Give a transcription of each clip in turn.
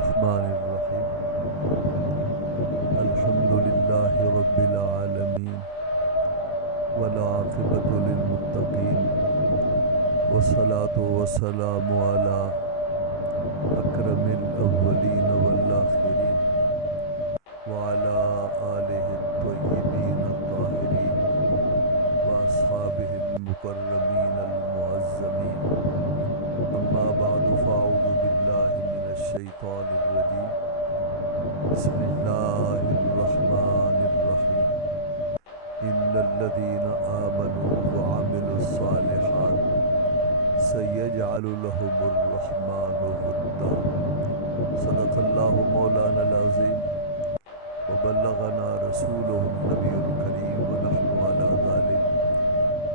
الرحمن الرحيم الحمد لله رب العالمين والعاقبة للمتقين والصلاة والسلام على أكرم الأولين والآخرين وعلى آله الطيبين الطاهرين وأصحابه المكرمين المعزمين أما بعد فأعوذ بالله من الشيطان الرجيم بسم الله الرحمن الرحيم إن الذين آمنوا وعملوا الصالحات سيجعل لهم الرحمن ودا صدق الله مولانا العظيم وبلغنا رسوله النبي الكريم ونحن على ذلك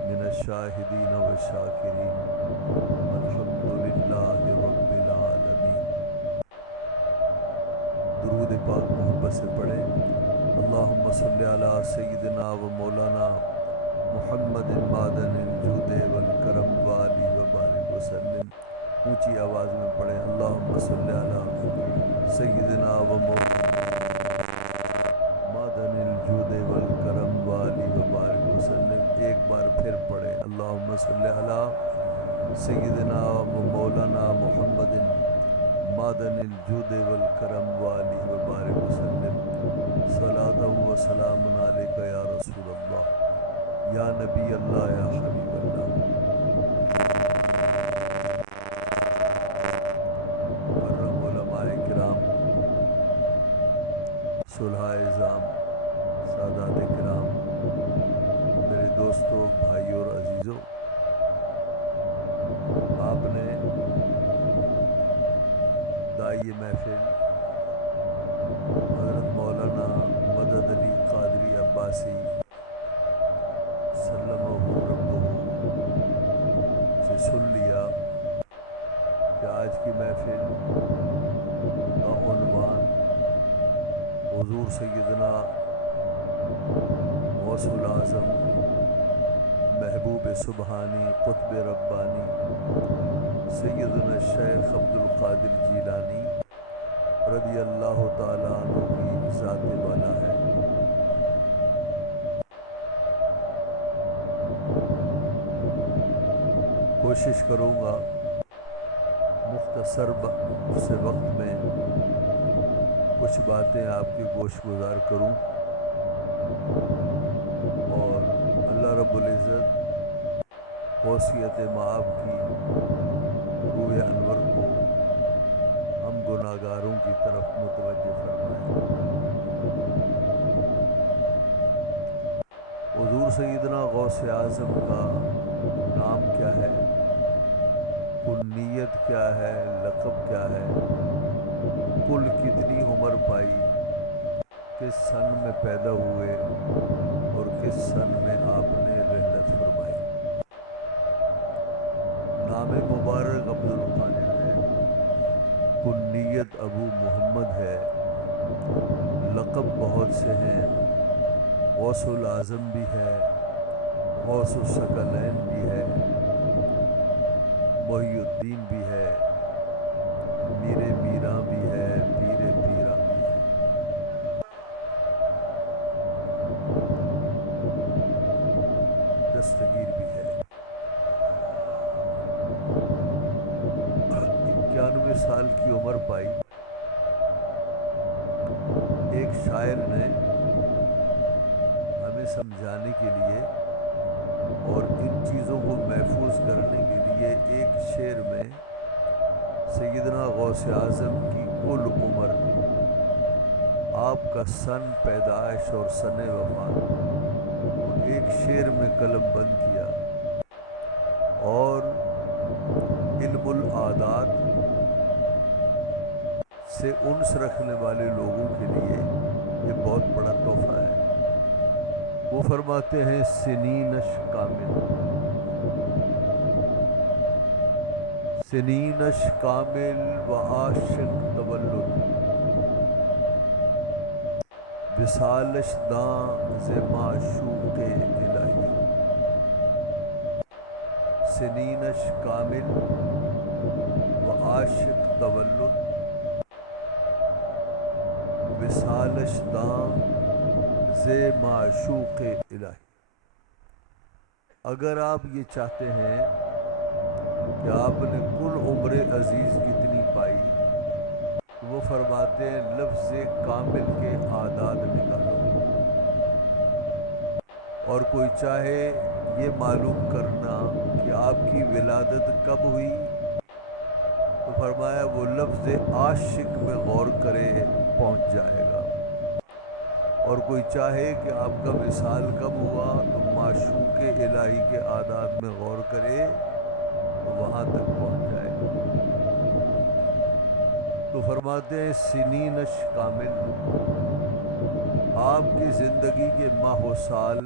من الشاهدين والشاكرين الحمد لله رب العالمين۔ درود پاک محبت سے پڑھیں۔ اللہم صلی علی سیدنا و مولانا محمد معدن الجود والکرم والی وبارک وسلم۔ اونچی آواز میں پڑھیں اللہم صلی علی سیدنا و مولانا معدن الجود والکرم والی وبارک وسلم۔ ایک بار پھر پڑھیں اللہم صلی علی سیدنا و مولانا محمد معدن الجود والکرم والی وبارک وسلم۔ صلاۃ و سلام علیک یا رسول اللہ یا نبی اللہ یا حبیب اللہ۔ مکرم علماء کرام، صلحاء اعظام، سادات کرام، میرے دوستوں، بھائیوں اور عزیزوں، آپ نے داعی محفل حضرت مولانا مدد علی قادری عباسی سلمہ ربہ سے سن لیا کہ آج کی محفل کا عنوان حضور سیدنا غوث الاعظم محبوب سبحانی قطب ربانی سیدنا الشیخ عبدالقادر جیلانی رضی اللہ تعالیٰ عنہ کی ذات والا ہے۔ کوشش کروں گا مختصر سے وقت میں کچھ باتیں آپ کی گوش گزار کروں اور اللہ رب العزت غوثیت مآب کی روح انور کو ہم گناہگاروں کی طرف متوجہ فرمائیں۔ حضور سیدنا غوث اعظم کا نام کیا ہے، کنیت کیا ہے، لقب کیا ہے، کل کتنی عمر پائی، کس سن میں پیدا ہوئے اور کس سن میں آپ نے رحلت فرمائی۔ نام مبارک عبدالقادر ہے، کنیت ابو محمد ہے، لقب بہت سے ہیں، غوث الاعظم بھی ہے، غوث الثقلین بھی ہے، محی الدین بھی ہے، میر میراں بھی ہے، پیر پیراں بھی ہے۔ دستگیر بھی ہے۔ 91 سال کی عمر پائی۔ ایک شاعر نے ہمیں سمجھانے کے لیے اور ان چیزوں کو محفوظ کرنے کے لیے ایک شعر میں سیدنا غوث اعظم کی کل عمر، آپ کا سن پیدائش اور سن وفات ایک شعر میں قلم بند کیا، اور علم العادات سے انس رکھنے والے لوگوں کے لیے یہ بہت بڑا تحفہ ہے۔ وہ فرماتے ہیں سنینش کامل، سنینش کامل و عاشق تولد، وصالش داں ز معشوق الہی۔ سنینش کامل و عاشق تولد وصالش داں زے معشوق الہی۔ اگر آپ یہ چاہتے ہیں کہ آپ نے کل عمر عزیز کتنی پائی، وہ فرماتے ہیں لفظ کامل کے اعداد نکالو، اور کوئی چاہے یہ معلوم کرنا کہ آپ کی ولادت کب ہوئی تو فرمایا وہ لفظ عاشق میں غور کرے پہنچ جائے گا، اور کوئی چاہے کہ آپ کا وصال کب ہوا تو معشوق الہی کے اعداد میں غور کرے تو وہاں تک پہنچ جائے گا۔ تو فرماتے ہیں سنینش کامل، آپ کی زندگی کے ماہ و سال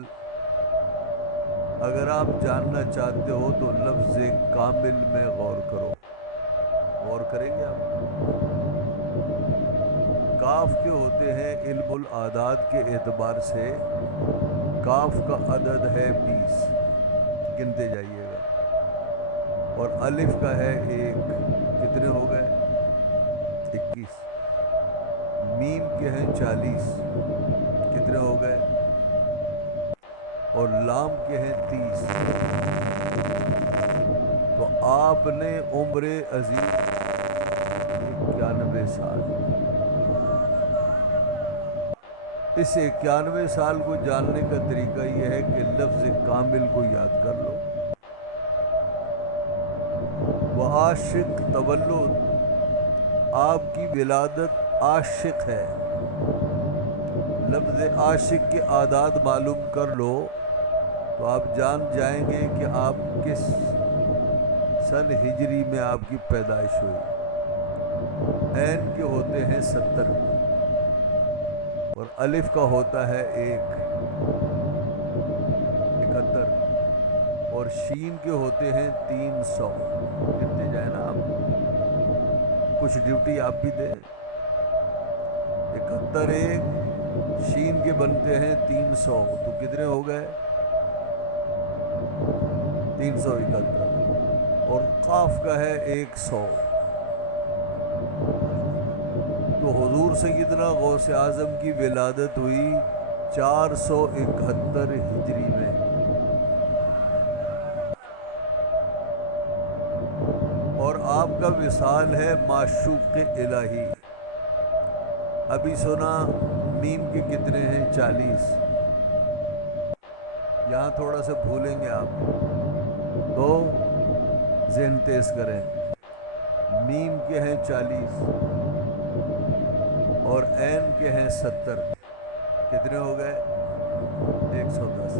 اگر آپ جاننا چاہتے ہو تو لفظ کامل میں غور کرو۔ غور کریں گے آپ؟ کاف کے ہوتے ہیں علم الاعداد کے اعتبار سے، کاف کا عدد ہے 20، گنتے جائیے گا، اور الف کا ہے 1، کتنے ہو گئے؟ 21۔ میم کے ہیں 40، کتنے ہو گئے؟ اور لام کے ہیں 30۔ تو آپ نے عمر عزیز 91 سال، اس 91 سال کو جاننے کا طریقہ یہ ہے کہ لفظ کامل کو یاد کر لو۔ وہ عاشق تولد، آپ کی ولادت عاشق ہے، لفظ عاشق کے اعداد معلوم کر لو تو آپ جان جائیں گے کہ آپ کس سن ہجری میں آپ کی پیدائش ہوئی۔ عین کے ہوتے ہیں 70 اور الف کا ہوتا ہے 1، 71، اور شین کے ہوتے ہیں 300۔ گنتے جائیں نا آپ، کچھ ڈیوٹی آپ بھی دیں۔ 71 1، شین کے بنتے ہیں 300، تو کتنے ہو گئے؟ 371، اور قاف کا ہے 100۔ تو حضور سیدنا غوث اعظم کی ولادت ہوئی 471 ہجری میں، اور آپ کا وصال ہے معشوق الہی۔ ابھی سنا میم کے کتنے ہیں؟ 40۔ یہاں تھوڑا سا بھولیں گے آپ تو ذہن تیز کریں۔ میم کے ہیں 40 اور عین کے ہیں 70، کتنے ہو گئے؟ 110،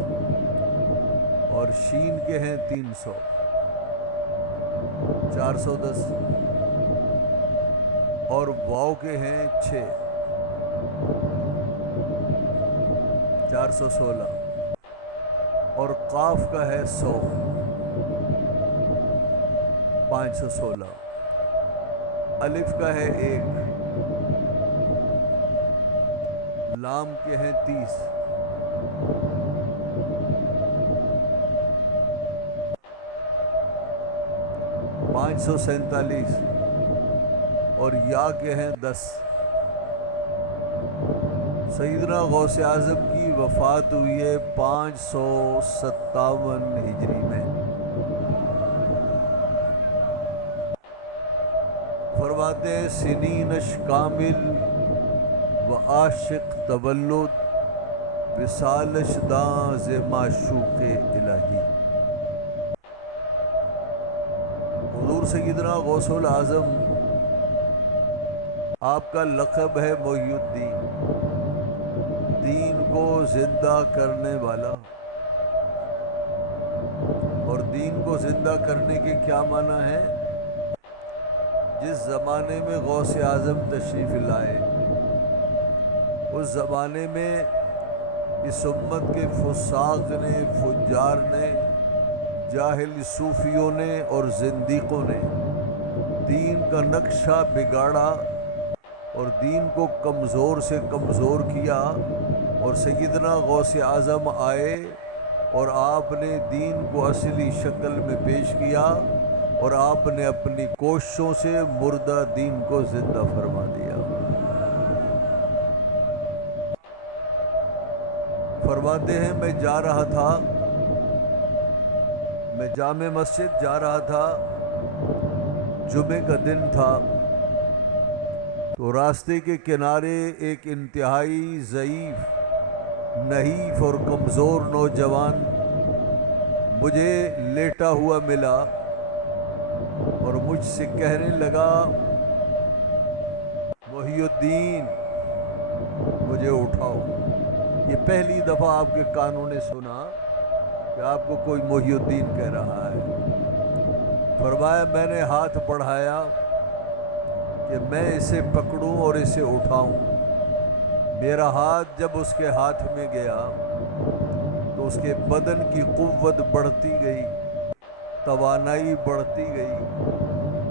اور شین کے ہیں 300، 410، اور واو کے ہیں 6، 416، اور قاف کا ہے 100، 516، الف کا ہے 1، لام کے ہیں 30، پانچ سو 47، اور یا کے ہیں 10۔ سیدنا غوث اعظم کی وفات ہوئی ہے 557 ہجری میں۔ فرماتے ہیں سنینش کامل و عاشق تولد، وصالش داں ز معشوق الہی۔ حضور سیدنا غوث الاعظم، آپ کا لقب ہے محی الدین، دین کو زندہ کرنے والا۔ اور دین کو زندہ کرنے کے کیا معنی ہے؟ جس زمانے میں غوث اعظم تشریف لائے، اس زمانے میں اس امت کے فساق نے، فجار نے، جاہل صوفیوں نے اور زندیقوں نے دین کا نقشہ بگاڑا اور دین کو کمزور سے کمزور کیا، اور سیدنا غوث اعظم آئے اور آپ نے دین کو اصلی شکل میں پیش کیا، اور آپ نے اپنی کوششوں سے مردہ دین کو زندہ فرما دیا۔ فرماتے ہیں میں جا رہا تھا، میں جامع مسجد جا رہا تھا، جمعے کا دن تھا، تو راستے کے کنارے ایک انتہائی ضعیف، نحیف اور کمزور نوجوان مجھے لیٹا ہوا ملا اور مجھ سے کہنے لگا محی الدین مجھے اٹھاؤ۔ یہ پہلی دفعہ آپ کے کانوں نے سنا کہ آپ کو کوئی محی الدین کہہ رہا ہے۔ فرمایا میں نے ہاتھ بڑھایا کہ میں اسے پکڑوں اور اسے اٹھاؤں۔ میرا ہاتھ جب اس کے ہاتھ میں گیا تو اس کے بدن کی قوت بڑھتی گئی، توانائی بڑھتی گئی،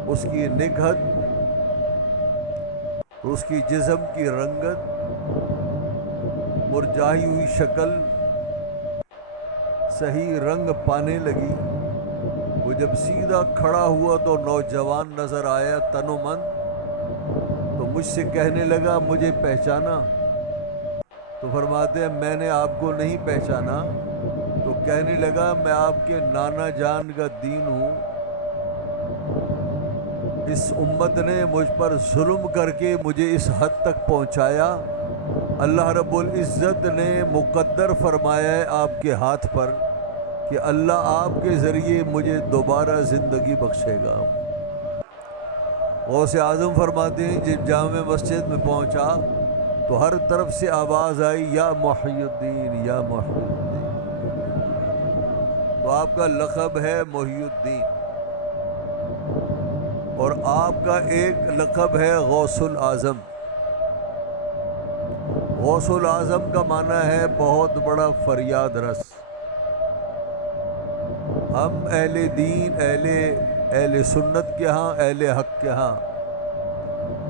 اس کی نگہت، اس کی جسم کی رنگت، مرجھائی ہوئی شکل صحیح رنگ پانے لگی۔ وہ جب سیدھا کھڑا ہوا تو نوجوان نظر آیا تن و من، تو مجھ سے کہنے لگا مجھے پہچانا؟ تو فرماتے ہیں میں نے آپ کو نہیں پہچانا۔ تو کہنے لگا میں آپ کے نانا جان کا دین ہوں، اس امت نے مجھ پر ظلم کر کے مجھے اس حد تک پہنچایا، اللہ رب العزت نے مقدر فرمایا ہے آپ کے ہاتھ پر کہ اللہ آپ کے ذریعے مجھے دوبارہ زندگی بخشے گا۔ غوث اعظم فرماتے ہیں جب جامع مسجد میں پہنچا تو ہر طرف سے آواز آئی یا محی الدین یا محی الدین۔ تو آپ کا لقب ہے محی الدین، اور آپ کا ایک لقب ہے غوث الاعظم۔ غوث الاعظم کا معنی ہے بہت بڑا فریاد رس۔ ہم اہل دین، اہل سنت کے ہاں، اہل حق کے ہاں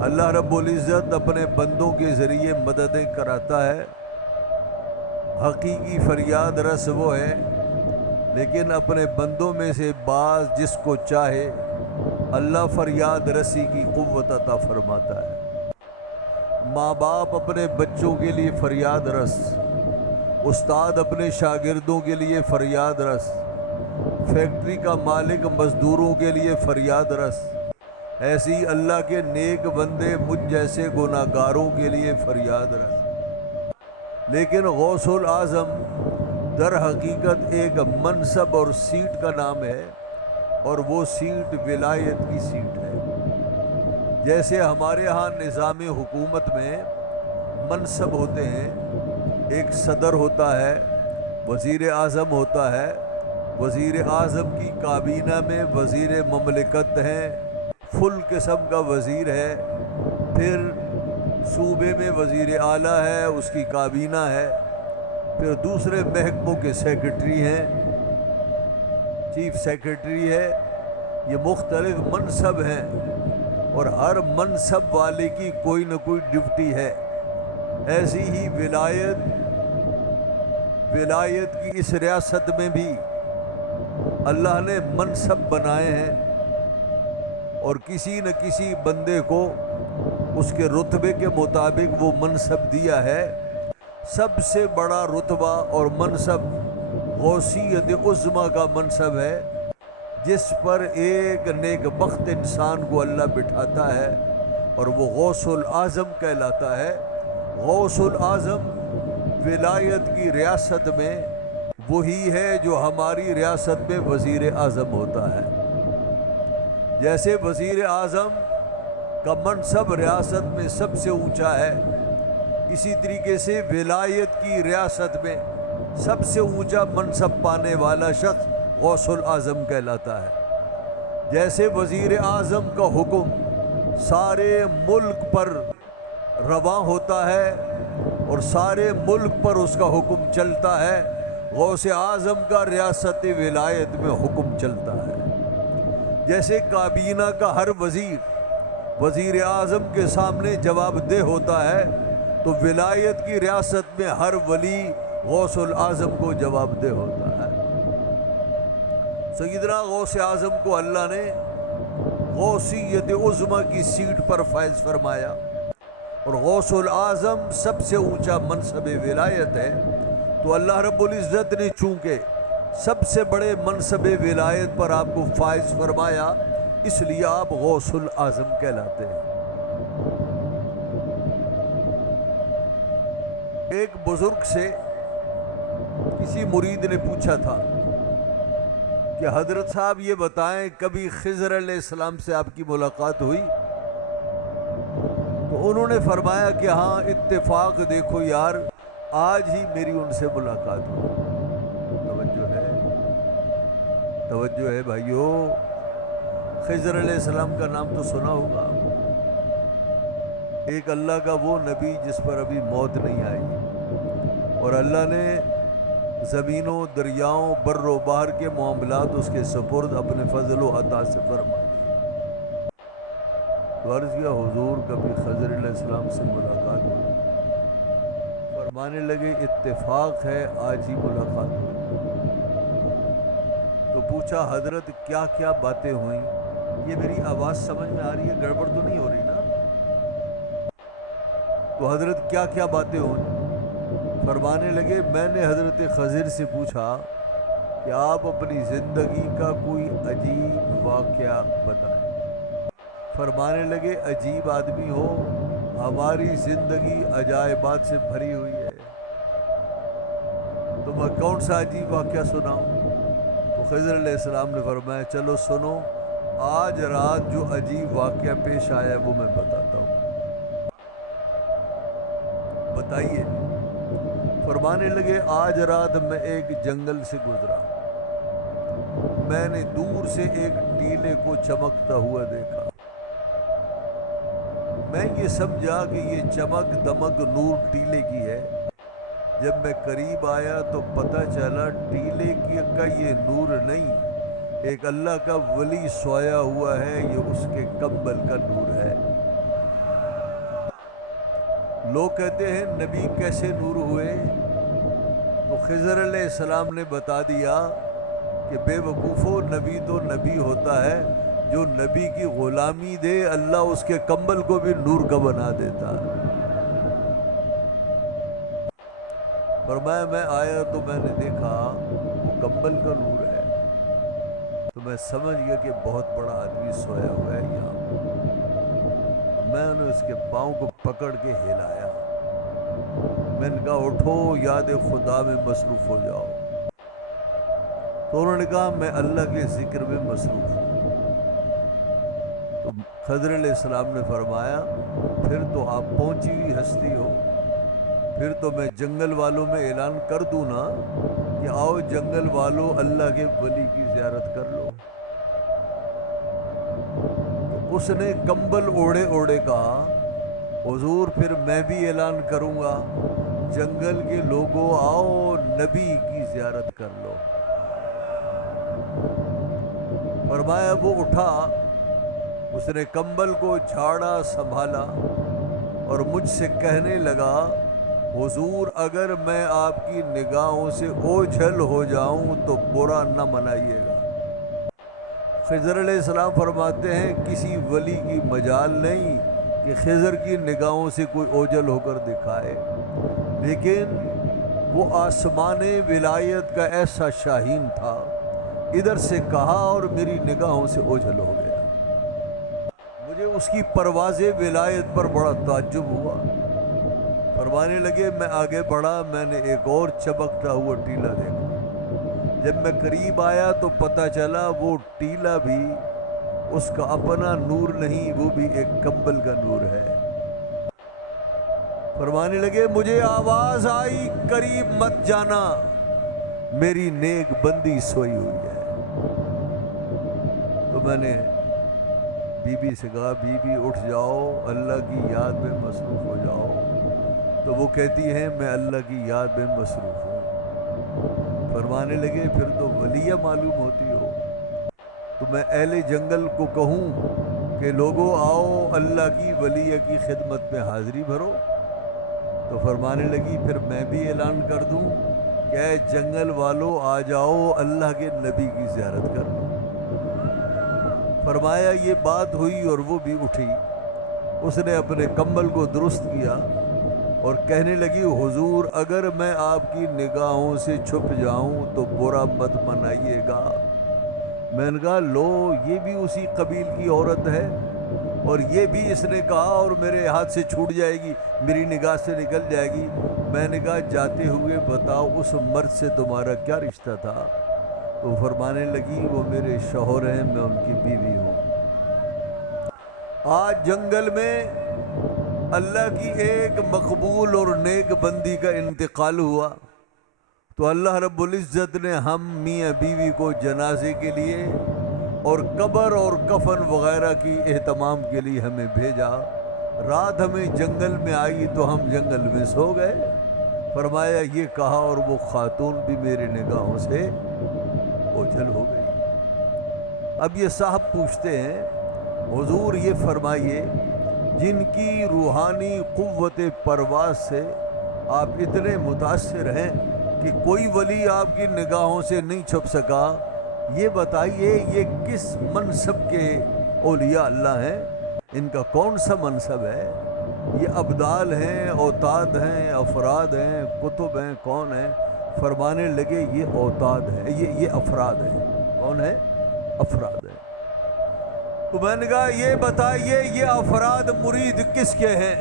اللہ رب العزت اپنے بندوں کے ذریعے مددیں کراتا ہے۔ حقیقی فریاد رس وہ ہے، لیکن اپنے بندوں میں سے بعض جس کو چاہے اللہ فریاد رسی کی قوت عطا فرماتا ہے۔ ماں باپ اپنے بچوں کے لیے فریاد رس، استاد اپنے شاگردوں کے لیے فریاد رس، فیکٹری کا مالک مزدوروں کے لیے فریاد رس، ایسی اللہ کے نیک بندے مجھ جیسے گناہگاروں کے لیے فریاد رس۔ لیکن غوث الاعظم در حقیقت ایک منصب اور سیٹ کا نام ہے، اور وہ سیٹ ولایت کی سیٹ ہے۔ جیسے ہمارے ہاں نظام حکومت میں منصب ہوتے ہیں، ایک صدر ہوتا ہے، وزیر اعظم ہوتا ہے، وزیر اعظم کی کابینہ میں وزیر مملکت ہیں، فل قسم کا وزیر ہے، پھر صوبے میں وزیر اعلیٰ ہے، اس کی کابینہ ہے، پھر دوسرے محکموں کے سیکرٹری ہیں، چیف سیکرٹری ہے، یہ مختلف منصب ہیں، اور ہر منصب والے کی کوئی نہ کوئی ڈیوٹی ہے۔ ایسی ہی ولایت کی اس ریاست میں بھی اللہ نے منصب بنائے ہیں، اور کسی نہ کسی بندے کو اس کے رتبے کے مطابق وہ منصب دیا ہے۔ سب سے بڑا رتبہ اور منصب غوثیت عظمیٰ کا منصب ہے، جس پر ایک نیک بخت انسان کو اللہ بٹھاتا ہے، اور وہ غوث الاعظم کہلاتا ہے۔ غوث الاعظم ولایت کی ریاست میں وہی ہے جو ہماری ریاست میں وزیر اعظم ہوتا ہے۔ جیسے وزیر اعظم کا منصب ریاست میں سب سے اونچا ہے، اسی طریقے سے ولایت کی ریاست میں سب سے اونچا منصب پانے والا شخص غوث الاعظم کہلاتا ہے۔ جیسے وزیر اعظم کا حکم سارے ملک پر رواں ہوتا ہے اور سارے ملک پر اس کا حکم چلتا ہے، غوث اعظم کا ریاست ولایت میں حکم چلتا ہے۔ جیسے کابینہ کا ہر وزیر اعظم کے سامنے جواب دہ ہوتا ہے، تو ولایت کی ریاست میں ہر ولی غوث الاعظم کو جواب دہ ہوتا ہے۔ سیدنا غوث اعظم کو اللہ نے غوثیت عظمیٰ کی سیٹ پر فائز فرمایا، اور غوث الاعظم سب سے اونچا منصب ولایت ہے، تو اللہ رب العزت نے چونکہ سب سے بڑے منصب ولایت پر آپ کو فائز فرمایا، اس لیے آپ غوث العظم کہلاتے ہیں۔ ایک بزرگ سے کسی مرید نے پوچھا تھا کہ حضرت صاحب یہ بتائیں کبھی خضر علیہ السلام سے آپ کی ملاقات ہوئی؟ تو انہوں نے فرمایا کہ ہاں، اتفاق دیکھو یار، آج ہی میری ان سے ملاقات ہوئی۔ توجہ ہے بھائیو، خضر علیہ السلام کا نام تو سنا ہوگا، ایک اللہ کا وہ نبی جس پر ابھی موت نہیں آئی، اور اللہ نے زمینوں، دریاؤں، بر و بحر کے معاملات اس کے سپرد اپنے فضل و عطا سے فرما دیے۔ تو عرض کیا حضور کبھی خضر علیہ السلام سے ملاقات ہوئی؟ فرمانے لگے اتفاق ہے، آج ہی ملاقات ہوئی۔ تو پوچھا حضرت کیا کیا باتیں ہوئیں؟ یہ میری آواز سمجھ میں آ رہی ہے؟ گڑبڑ تو نہیں ہو رہی نا؟ تو حضرت کیا کیا باتیں ہوئیں؟ فرمانے لگے میں نے حضرت خضر سے پوچھا کہ آپ اپنی زندگی کا کوئی عجیب واقعہ بتائیں۔ فرمانے لگے عجیب آدمی ہو، ہماری زندگی عجائبات سے بھری ہوئی ہے، تو میں کون سا عجیب واقعہ سناؤں؟ تو خضر علیہ السلام نے فرمایا چلو سنو، آج رات جو عجیب واقعہ پیش آیا ہے وہ میں بتاتا ہوں، بتائیے۔ فرمانے لگے آج رات میں ایک جنگل سے گزرا، میں نے دور سے ایک ٹیلے کو چمکتا ہوا دیکھا، میں یہ سمجھا کہ یہ چمک دمک نور ٹیلے کی ہے۔ جب میں قریب آیا تو پتہ چلا ٹیلے کا یہ نور نہیں، ایک اللہ کا ولی سویا ہوا ہے، یہ اس کے کمبل کا نور ہے۔ لوگ کہتے ہیں نبی کیسے نور ہوئے؟ تو خضر علیہ السلام نے بتا دیا کہ بے وقوفو، نبی تو نبی ہوتا ہے جو نبی کی غلامی دے، اللہ اس کے کمبل کو بھی نور کا بنا دیتا ہے۔ فرمایا میں آیا تو میں نے دیکھا وہ کمبل کا نور ہے، تو میں سمجھ گیا کہ بہت بڑا آدمی سویا ہوا ہے یہاں۔ میں نے اس کے پاؤں کو پکڑ کے ہلایا، میں نے کہا اٹھو، یاد خدا میں مصروف ہو جاؤ۔ تو انہوں نے کہا میں اللہ کے ذکر میں مصروف ہوں۔ تو خضر علیہ السلام نے فرمایا پھر تو آپ پہنچی ہوئی ہستی ہو، پھر تو میں جنگل والوں میں اعلان کر دوں نا کہ آؤ جنگل والوں، اللہ کے ولی کی زیارت کر لو۔ تو اس نے کمبل اوڑھے اوڑھے کہا حضور پھر میں بھی اعلان کروں گا، جنگل کے لوگوں آؤ نبی کی زیارت کر لو۔ فرمایا وہ اٹھا، اس نے کمبل کو جھاڑا سنبھالا اور مجھ سے کہنے لگا حضور اگر میں آپ کی نگاہوں سے اوجھل ہو جاؤں تو برا نہ منائیے گا۔ خضر علیہ السلام فرماتے ہیں کسی ولی کی مجال نہیں کہ خضر کی نگاہوں سے کوئی اوجھل ہو کر دکھائے، لیکن وہ آسمان ولایت کا ایسا شاہین تھا، ادھر سے کہا اور میری نگاہوں سے اوجھل ہو گیا۔ مجھے اس کی پرواز ولایت پر بڑا تعجب ہوا۔ فرمانے لگے میں آگے بڑھا، میں نے ایک اور چمکتا ہوا ٹیلا دیکھا، جب میں قریب آیا تو پتہ چلا وہ ٹیلا بھی اس کا اپنا نور نہیں، وہ بھی ایک کمبل کا نور ہے۔ فرمانے لگے مجھے آواز آئی قریب مت جانا، میری نیک بندی سوئی ہوئی ہے۔ تو میں نے بی بی سے کہا بی بی اٹھ جاؤ، اللہ کی یاد میں مصروف ہو جاؤ۔ تو وہ کہتی ہیں میں اللہ کی یاد میں مصروف ہوں۔ فرمانے لگے پھر تو ولیہ معلوم ہوتی ہو، تو میں اہل جنگل کو کہوں کہ لوگوں آؤ اللہ کی ولیہ کی خدمت میں حاضری بھرو؟ تو فرمانے لگی پھر میں بھی اعلان کر دوں کہ اے جنگل والوں آ جاؤ اللہ کے نبی کی زیارت کر لو۔ فرمایا یہ بات ہوئی اور وہ بھی اٹھی، اس نے اپنے کمبل کو درست کیا اور کہنے لگی حضور اگر میں آپ کی نگاہوں سے چھپ جاؤں تو برا مت منائیے گا۔ میں نے کہا لو یہ بھی اسی قبیل کی عورت ہے اور یہ بھی اس نے کہا اور میرے ہاتھ سے چھوٹ جائے گی، میری نگاہ سے نکل جائے گی۔ میں نے کہا جاتے ہوئے بتاؤ اس مرد سے تمہارا کیا رشتہ تھا؟ تو فرمانے لگی وہ میرے شوہر ہیں، میں ان کی بیوی ہوں۔ آج جنگل میں اللہ کی ایک مقبول اور نیک بندی کا انتقال ہوا تو اللہ رب العزت نے ہم میاں بیوی کو جنازے کے لیے اور قبر اور کفن وغیرہ کی اہتمام کے لیے ہمیں بھیجا۔ رات ہمیں جنگل میں آئی تو ہم جنگل میں سو گئے۔ فرمایا یہ کہا اور وہ خاتون بھی میری نگاہوں سے اوجھل ہو گئی۔ اب یہ صاحب پوچھتے ہیں حضور یہ فرمائیے جن کی روحانی قوت پرواز سے آپ اتنے متاثر ہیں کہ کوئی ولی آپ کی نگاہوں سے نہیں چھپ سکا، یہ بتائیے یہ کس منصب کے اولیاء اللہ ہیں؟ ان کا کون سا منصب ہے؟ یہ ابدال ہیں، اوتاد ہیں، افراد ہیں، کتب ہیں، کون ہیں؟ فرمانے لگے یہ اوتاد ہے، یہ افراد ہیں۔ کون ہے؟ افراد ہیں۔ تو میں نے کہا یہ بتائیے یہ افراد مرید کس کے ہیں؟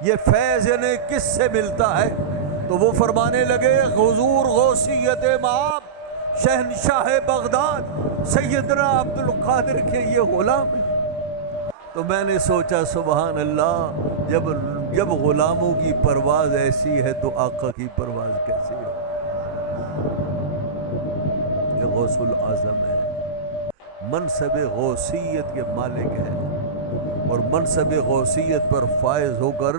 یہ فیض انہیں کس سے ملتا ہے؟ تو وہ فرمانے لگے حضور غوثیت مآب شہنشاہ بغداد سیدنا عبد القادر کے یہ غلام ہیں۔ تو میں نے سوچا سبحان اللہ، جب غلاموں کی پرواز ایسی ہے تو آقا کی پرواز کیسی ہے؟ یہ غوث العظم ہے، منصب غوثیت کے مالک ہیں، اور منصب غوثیت پر فائز ہو کر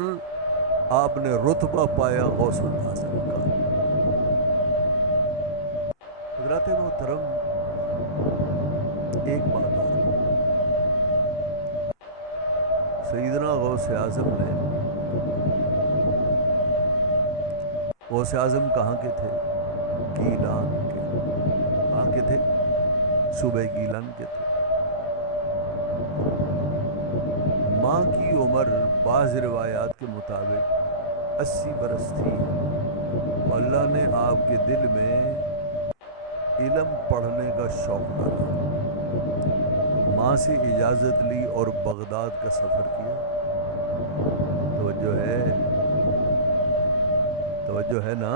آپ نے رتبہ پایا غوث العظم کا۔ حضرات محترم ایک بات اور، سیدنا غوث اعظم نے، غوث اعظم کہاں کے تھے؟ گیلان کے۔ کہاں کے تھے؟ صوبہ گیلان کے تھے۔ ماں کی عمر بعض روایات کے مطابق 80 برس تھی، اللہ نے آپ کے دل میں علم پڑھنے کا شوق ڈالا، ماں سے اجازت لی اور بغداد کا سفر کیا۔ توجہ ہے نا؟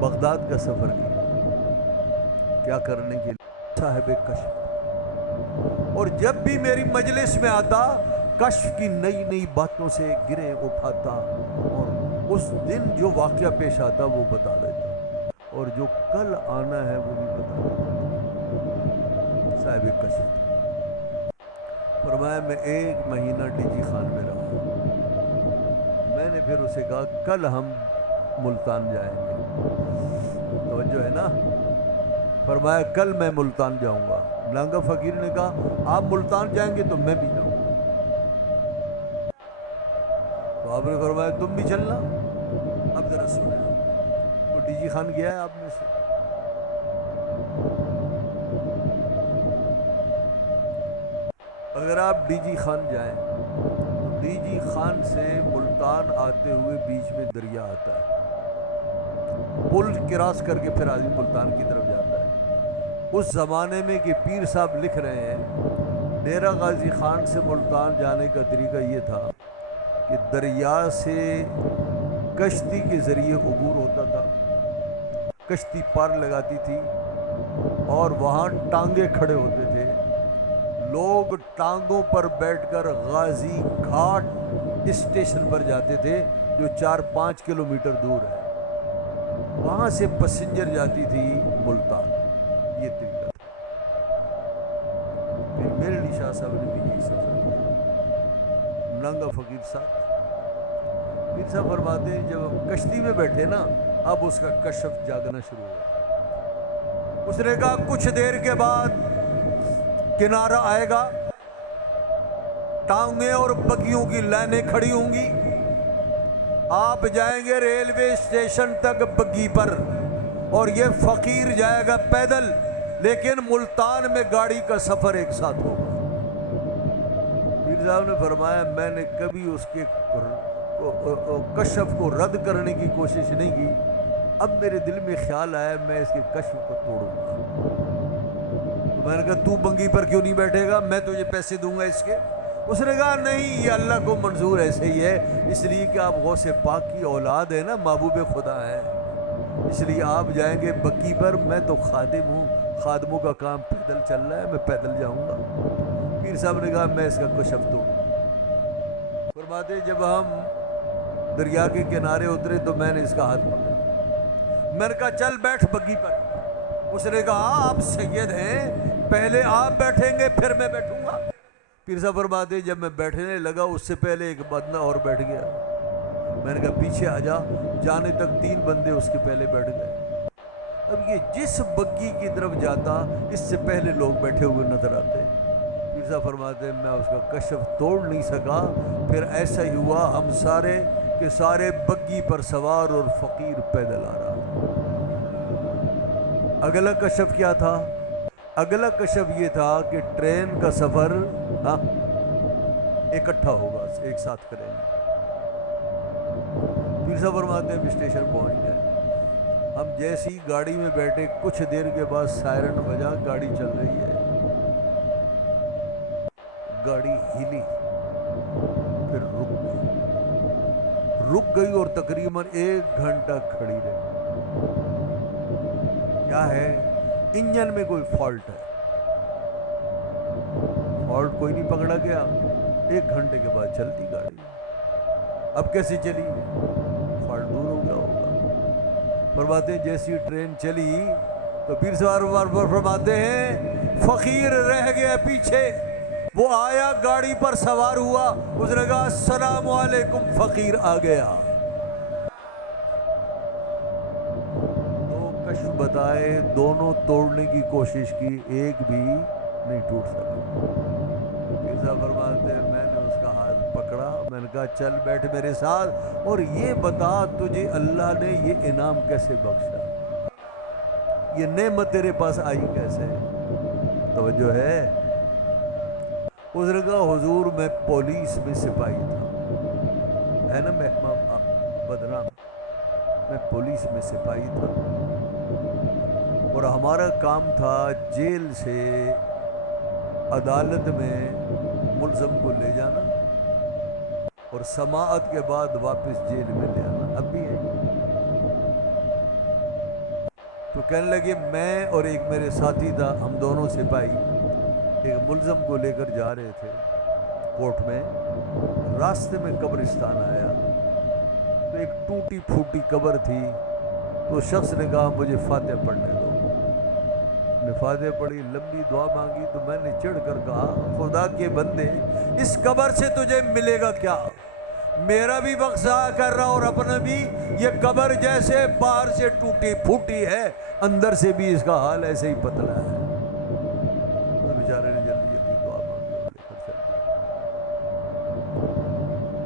بغداد کا سفر کیا، کیا کرنے کے لیے؟ صاحب کشف۔ اور جب بھی میری مجلس میں آتا کشف کی نئی نئی باتوں سے گریں اٹھاتا اور اس دن جو واقعہ پیش آتا وہ بتا دیتا اور جو کل آنا ہے وہ بھی بتا دیتا۔ صاحب کشف۔ فرمایا میں 1 مہینہ ڈی جی خان میں رہا۔ میں نے پھر اسے کہا کل ہم ملتان جائیں گے، توجہ ہے نا؟ فرمایا کل میں ملتان جاؤں گا۔ لانگا فقیر نے کہا آپ ملتان جائیں گے تو میں بھی جاؤں گا۔ تو آپ نے فرمایا تم بھی چلنا۔ اب ذرا سنیں، تو ڈی جی خان گیا ہے آپ میں سے؟ اگر آپ ڈی جی خان جائیں تو ڈی جی خان سے ملتان آتے ہوئے بیچ میں دریا آتا ہے، پل کراس کر کے پھر آدمی ملتان کی طرف جاتا ہے۔ اس زمانے میں کہ پیر صاحب لکھ رہے ہیں ڈیرہ غازی خان سے ملتان جانے کا طریقہ یہ تھا کہ دریا سے کشتی کے ذریعے عبور ہوتا تھا، کشتی پار لگاتی تھی اور وہاں ٹانگے کھڑے ہوتے تھے، لوگ ٹانگوں پر بیٹھ کر غازی گھاٹ اسٹیشن پر جاتے تھے جو 4-5 کلومیٹر دور ہے، وہاں سے پیسنجر جاتی تھی ملتان۔ یہ طریقہ تھا۔ پھر میرے علی شاہ صاحب نے بھی یہی سفر کیا۔ ملنگا فقیر صاحب پیر صاحب فرماتے ہیں جب ہم کشتی میں بیٹھے نا اب اس کا کشف جاگنا شروع ہوا۔ اس نے کہا کچھ دیر کے بعد کنارہ آئے گا، ٹانگیں اور بگیوں کی لائنیں کھڑی ہوں گی، آپ جائیں گے ریلوے اسٹیشن تک بگی پر اور یہ فقیر جائے گا پیدل، لیکن ملتان میں گاڑی کا سفر ایک ساتھ ہوگا۔ پیر پیر صاحب نے فرمایا میں نے کبھی اس کے کشف کو رد کرنے کی کوشش نہیں کی، اب میرے دل میں خیال آیا میں اس کے کشف کو توڑوں گا۔ تو میں نے کہا تو بنگی پر کیوں نہیں بیٹھے گا، میں تجھے پیسے دوں گا اس کے۔ اس نے کہا نہیں، یہ اللہ کو منظور ایسے ہی ہے، اس لیے کہ آپ غوث پاک کی اولاد ہیں نا، محبوب خدا ہیں، اس لیے آپ جائیں گے بکی پر، میں تو خادم ہوں، خادموں کا کام پیدل چل رہا ہے، میں پیدل جاؤں گا۔ پیر صاحب نے کہا میں اس کا کشف دوں۔ فرماتے جب ہم دریا کے کنارے اترے تو میں نے اس کا ہاتھ پکڑا، میں نے کہا چل بیٹھ بگی پر۔ اس نے کہا آپ سید ہیں، پہلے آپ بیٹھیں گے پھر میں بیٹھوں گا۔ پیر صاحب فرماتے جب میں بیٹھنے لگا اس سے پہلے ایک بندہ اور بیٹھ گیا، میں نے کہا پیچھے آ جا، جانے تک 3 بندے اس کے پہلے بیٹھ گئے۔ اب یہ جس بگی کی طرف جاتا اس سے پہلے لوگ بیٹھے ہوئے نظر آتے۔ پیر صاحب فرماتے میں اس کا کشف توڑ نہیں سکا، پھر ایسا ہی ہوا ہم سارے کہ سارے بگی پر سوار اور فقیر پیدل آ رہا۔ اگلا کشف کیا تھا؟ اگلا کشف یہ تھا کہ ٹرین کا سفر اکٹھا ہوگا، ایک ساتھ کریں گے۔ پیر صاحب فرماتے ہیں ہم اسٹیشن پہنچ گئے، ہم جیسی گاڑی میں بیٹھے کچھ دیر کے بعد سائرن بجا، گاڑی چل رہی ہے، گاڑی ہلی پھر رک گئی اور تقریباً 1 گھنٹہ کھڑی رہی۔ کیا ہے؟ انجن میں کوئی فالٹ ہے، فالٹ کوئی نہیں پکڑا گیا، 1 گھنٹے کے بعد چلتی گاڑی۔ اب کیسے چلی؟ فالٹ دور ہو گیا ہوگا۔ فرماتے ہیں جیسی ٹرین چلی تو پیر صاحب فرماتے ہیں فقیر رہ گیا پیچھے، وہ آیا گاڑی پر سوار ہوا، اس نے کہا السلام علیکم، فقیر آ گیا۔ 2 کشف بتائے، دونوں توڑنے کی کوشش کی، ایک بھی نہیں ٹوٹ سکا۔ پیر صاحب فرماتے ہیں میں نے اس کا ہاتھ پکڑا، میں نے کہا چل بیٹھ میرے ساتھ اور یہ بتا تجھے اللہ نے یہ انعام کیسے بخشا، یہ نعمت تیرے پاس آئی کیسے؟ توجہ ہے؟ اس نے کہا حضور میں پولیس میں سپاہی تھا، ہے نا محمد بدنام، میں پولیس میں سپاہی تھا اور ہمارا کام تھا جیل سے عدالت میں ملزم کو لے جانا اور سماعت کے بعد واپس جیل میں لے آنا۔ اب بھی ہے تو کہنے لگے میں اور ایک میرے ساتھی تھا، ہم دونوں سپاہی ایک ملزم کو لے کر جا رہے تھے کورٹ میں، راستے میں قبرستان آیا تو ایک ٹوٹی پھوٹی قبر تھی، تو شخص نے کہا مجھے فاتحہ پڑھنے دو، نے فاتحہ پڑھی، لمبی دعا مانگی، تو میں نے چڑھ کر کہا خدا کے بندے اس قبر سے تجھے ملے گا کیا؟ میرا بھی بخشا کر رہا اور اپنا بھی، یہ قبر جیسے باہر سے ٹوٹی پھوٹی ہے اندر سے بھی اس کا حال ایسے ہی پتلا ہے۔ تو بیچارے نے جلدی جلدی دعا مانگی اور لے کر چل دیا۔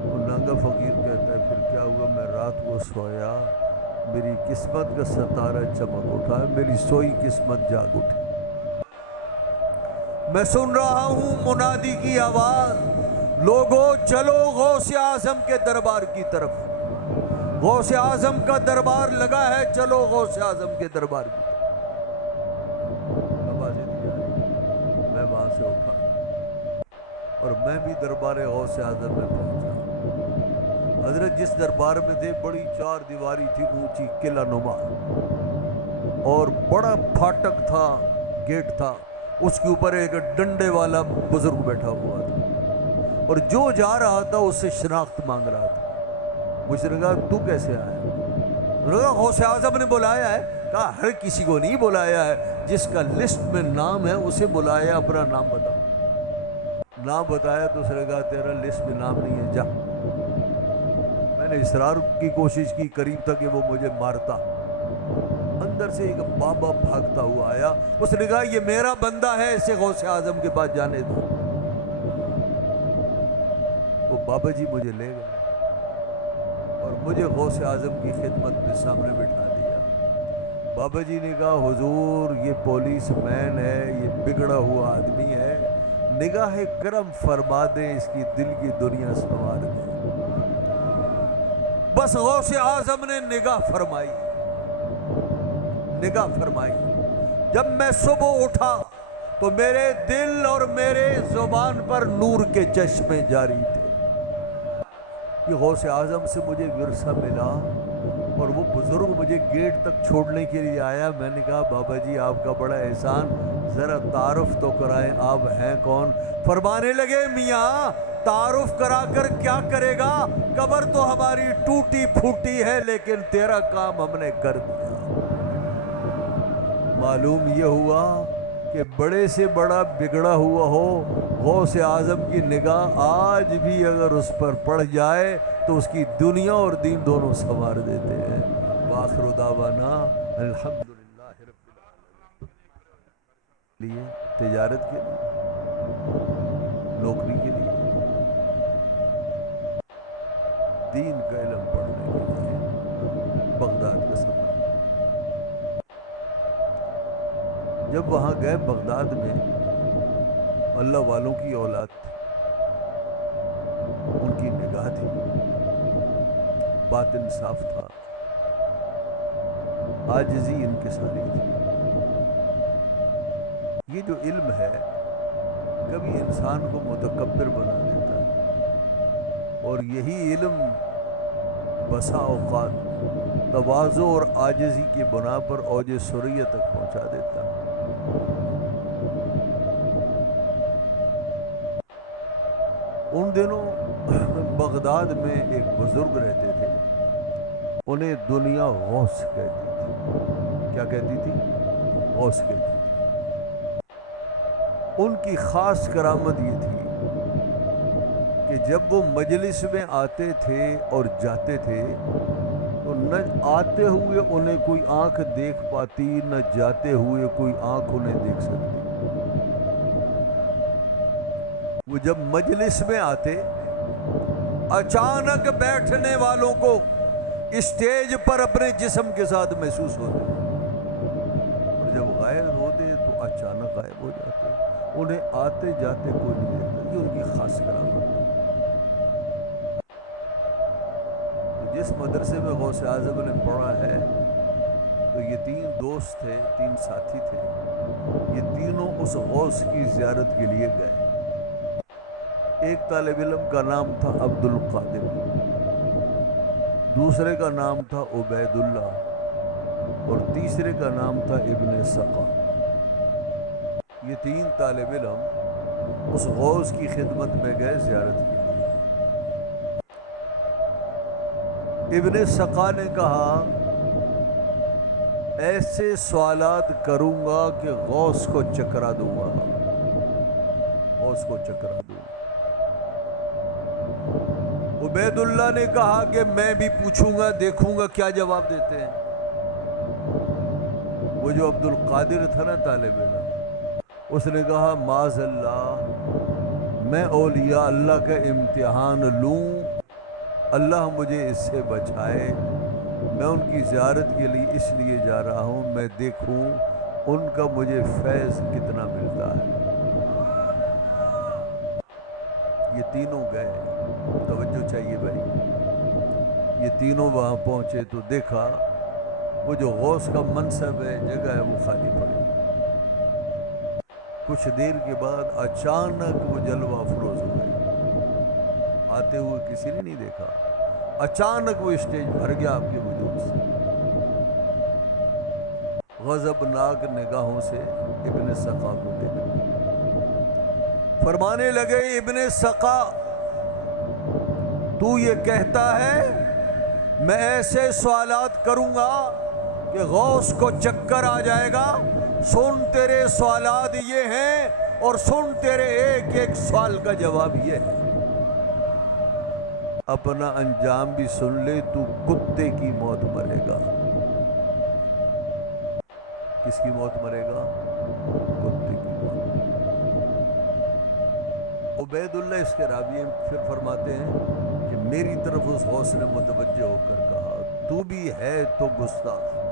وہ ننگا فقیر کہتا ہے پھر کیا ہوا، میں رات کو سویا، میری قسمت کا ستارہ چمک اٹھا، میری سوئی قسمت جاگ اٹھی، میں سن رہا ہوں منادی کی آواز، لوگو چلو غوث اعظم کے دربار کی طرف، غوث اعظم کا دربار لگا ہے، چلو غوث اعظم کے دربار کی طرف۔ آوازیں دی جا رہی، میں وہاں سے اٹھا اور میں بھی دربار غوث اعظم میں پہنچا۔ حضرت جس دربار میں تھے بڑی 4 دیواری تھی، اونچی قلعہ نما، اور بڑا پھاٹک تھا، گیٹ تھا، اس کے اوپر ایک ڈنڈے والا بزرگ بیٹھا ہوا تھا اور جو جا رہا تھا اس سے شناخت مانگ رہا تھا۔ مجھ سے کہا تو کیسے آیا؟ انہوں نے کہا غوث اعظم نے بلایا ہے۔ کہا ہر کسی کو نہیں بلایا ہے، جس کا لسٹ میں نام ہے اسے بلایا، اپنا نام بتا۔ نام بتایا تو اس نے کہا تیرا لسٹ میں نام نہیں ہے، جا۔ میں نے اصرار کی کوشش کی، قریب تھا کہ وہ مجھے مارتا، اندر سے ایک بابا بھاگتا ہوا آیا، اس نے کہا یہ میرا بندہ ہے، اسے غوث اعظم کے پاس جانے دو۔ وہ بابا جی مجھے لے گئے اور مجھے غوث اعظم کی خدمت میں سامنے بٹھا دیا۔ بابا جی نے کہا حضور یہ پولیس مین ہے، یہ بگڑا ہوا آدمی ہے، نگاہ کرم فرما دیں، اس کی دل کی دنیا سنوار دیں۔ بس غوث اعظم نے نگاہ فرمائی، نگاہ فرمائی۔ جب میں صبح اٹھا تو میرے دل اور میرے زبان پر نور کے چشمے جاری تھے۔ یہ غوث اعظم سے مجھے ورثہ ملا، اور وہ بزرگ مجھے گیٹ تک چھوڑنے کے لیے آیا۔ میں نے کہا بابا جی آپ کا بڑا احسان، ذرا تعارف تو کرائیں، آپ ہیں کون؟ فرمانے لگے میاں تعارف کرا کر کیا کرے گا، قبر تو ہماری ٹوٹی پھوٹی ہے لیکن تیرا کام ہم نے کر دیا۔ معلوم یہ ہوا کہ بڑے سے بڑا بگڑا ہوا ہو، غوث اعظم کی نگاہ آج بھی اگر اس پر پڑ جائے تو اس کی دنیا اور دین دونوں سنوار دیتے ہیں۔ وآخر دعوانا الحمدللہ رب العالمین۔ لیے تجارت کے لیے، نوکری کے لیے، دین کا علم پڑھنے کے لیے بغداد کا سفر۔ جب وہاں گئے بغداد میں، اللہ والوں کی اولاد تھی، ان کی نگاہ تھی، باطن صاف تھا، عاجزی انکساری تھی۔ یہ جو علم ہے کبھی انسان کو متکبر بنا دیتا ہے، اور یہی علم بسا اوقات تواضع اور عاجزی کی بنا پر اوج سریہ تک پہنچا دیتا ہے۔ ان دنوں بغداد میں ایک بزرگ رہتے تھے، انہیں دنیا غوث کہتی تھی۔ کیا کہتی تھی؟ غوث کہتی تھی۔ ان کی خاص کرامت یہ تھی کہ جب وہ مجلس میں آتے تھے اور جاتے تھے تو نہ آتے ہوئے انہیں کوئی آنکھ دیکھ پاتی، نہ جاتے ہوئے کوئی آنکھ انہیں دیکھ سکتی۔ وہ جب مجلس میں آتے، اچانک بیٹھنے والوں کو اسٹیج پر اپنے جسم کے ساتھ محسوس ہوتے، اور جب غائب ہوتے تو اچانک غائب ہو جاتے، انہیں آتے جاتے کوئی نہیں دیکھتا۔ یہ ان کی خاص کرامت ہے۔ تو جس مدرسے میں غوث اعظم نے پڑھا ہے، تو یہ تین دوست تھے، تین ساتھی تھے، یہ تینوں اس غوث کی زیارت کے لیے گئے۔ ایک طالب علم کا نام تھا عبد القادر، دوسرے کا نام تھا عبید اللہ، اور تیسرے کا نام تھا ابن سقا۔ یہ تین طالب علم اس غوث کی خدمت میں گئے زیارت کے لیے۔ ابن سقا نے کہا ایسے سوالات کروں گا کہ غوث کو چکرا دوں گا، غوث کو چکرا دوں گا۔ عبید اللہ نے کہا کہ میں بھی پوچھوں گا، دیکھوں گا کیا جواب دیتے ہیں۔ وہ جو عبد القادر تھا نا طالب علم، اس نے کہا معاذ اللہ، میں اولیاء اللہ کا امتحان لوں، اللہ مجھے اس سے بچائے۔ میں ان کی زیارت کے لیے اس لیے جا رہا ہوں، میں دیکھوں ان کا مجھے فیض کتنا ملتا ہے۔ یہ تینوں گئے، توجہ چاہیے بھائی۔ یہ تینوں وہاں پہنچے تو دیکھا وہ جو غوث کا منصب ہے، جگہ ہے، وہ خالی پڑی۔ کچھ دیر کے بعد اچانک وہ جلوہ افروز ہوئے، آتے ہوئے کسی نے نہیں دیکھا، اچانک وہ اسٹیج بھر گیا آپ کے وجود سے۔ غضبناک نگاہوں سے ابن سقا کو دیکھا، فرمانے لگے ابن سقا تو یہ کہتا ہے میں ایسے سوالات کروں گا کہ غوث کو چکر آ جائے گا؟ سن تیرے سوالات یہ ہیں، اور سن تیرے ایک ایک سوال کا جواب یہ ہے۔ اپنا انجام بھی سن لے، تو کتے کی موت مرے گا۔ کس کی موت مرے گا؟ کتے کی موت۔ عبید اللہ اس کے راوی پھر فرماتے ہیں کہ میری طرف اس غوث نے متوجہ ہو کر کہا تو بھی ہے تو گستاخ،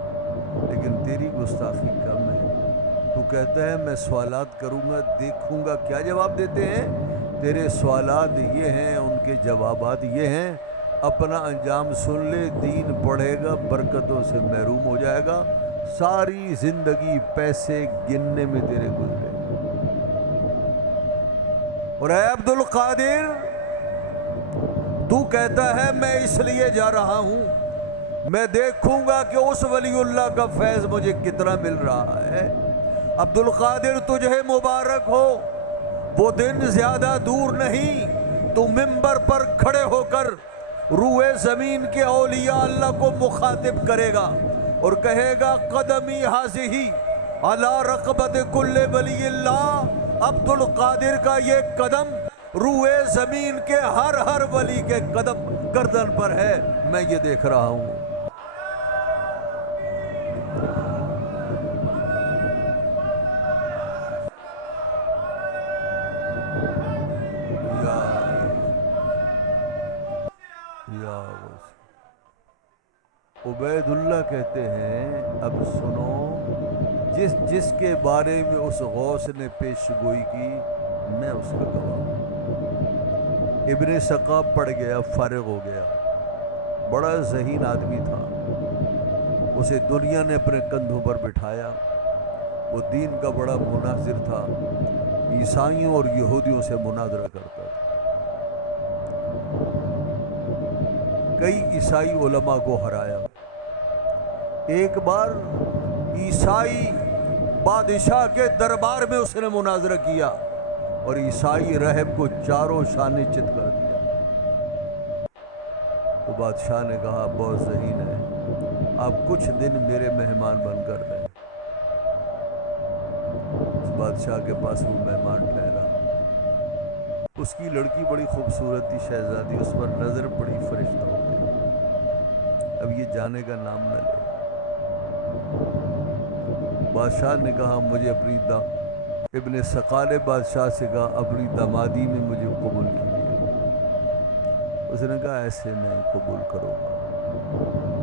لیکن تیری گستاخی کم ہے، تو کہتا ہے میں سوالات کروں گا، دیکھوں گا کیا جواب دیتے ہیں۔ تیرے سوالات یہ ہیں، ان کے جوابات یہ ہیں، اپنا انجام سن لے، دین پڑھے گا، برکتوں سے محروم ہو جائے گا، ساری زندگی پیسے گننے میں تیرے گزرے گا۔ اور اے عبد القادر، تو کہتا ہے میں اس لیے جا رہا ہوں، میں دیکھوں گا کہ اس ولی اللہ کا فیض مجھے کتنا مل رہا ہے۔ عبد القادر تجھے مبارک ہو، وہ دن زیادہ دور نہیں، تو منبر پر کھڑے ہو کر روئے زمین کے اولیاء اللہ کو مخاطب کرے گا اور کہے گا قدمی حاضی علی رقبت کل ولی اللہ، عبد القادر کا یہ قدم روئے زمین کے ہر ولی کے قدم گردن پر ہے، میں یہ دیکھ رہا ہوں۔ عبید اللہ کہتے ہیں اب سنو، جس کے بارے میں اس غوث نے پیش گوئی کی، میں اس کا گواہ ہوں۔ ابن ثقاب پڑھ گیا، فارغ ہو گیا، بڑا ذہین آدمی تھا، اسے دنیا نے اپنے کندھوں پر بٹھایا، وہ دین کا بڑا مناظر تھا، عیسائیوں اور یہودیوں سے مناظرہ کرتا تھا، کئی عیسائی علماء کو ہرایا۔ ایک بار عیسائی بادشاہ کے دربار میں اس نے مناظرہ کیا اور عیسائی راہب کو چاروں شانے چت کر دیا۔ تو بادشاہ نے کہا بہت ذہین ہے، آپ کچھ دن میرے مہمان بن کر رہے۔ اس بادشاہ کے پاس وہ مہمان ٹھہرا، اس کی لڑکی بڑی خوبصورت تھی، شہزادی، اس پر نظر پڑی، فرشتہ ہو گیا، اب یہ جانے کا نام نہ لے۔ بادشاہ نے کہا مجھے اپنی ابن ثقال بادشاہ سے کہا اپنی دامادی میں مجھے قبول کیجیے۔ اس نے کہا ایسے نہیں قبول کروں گا،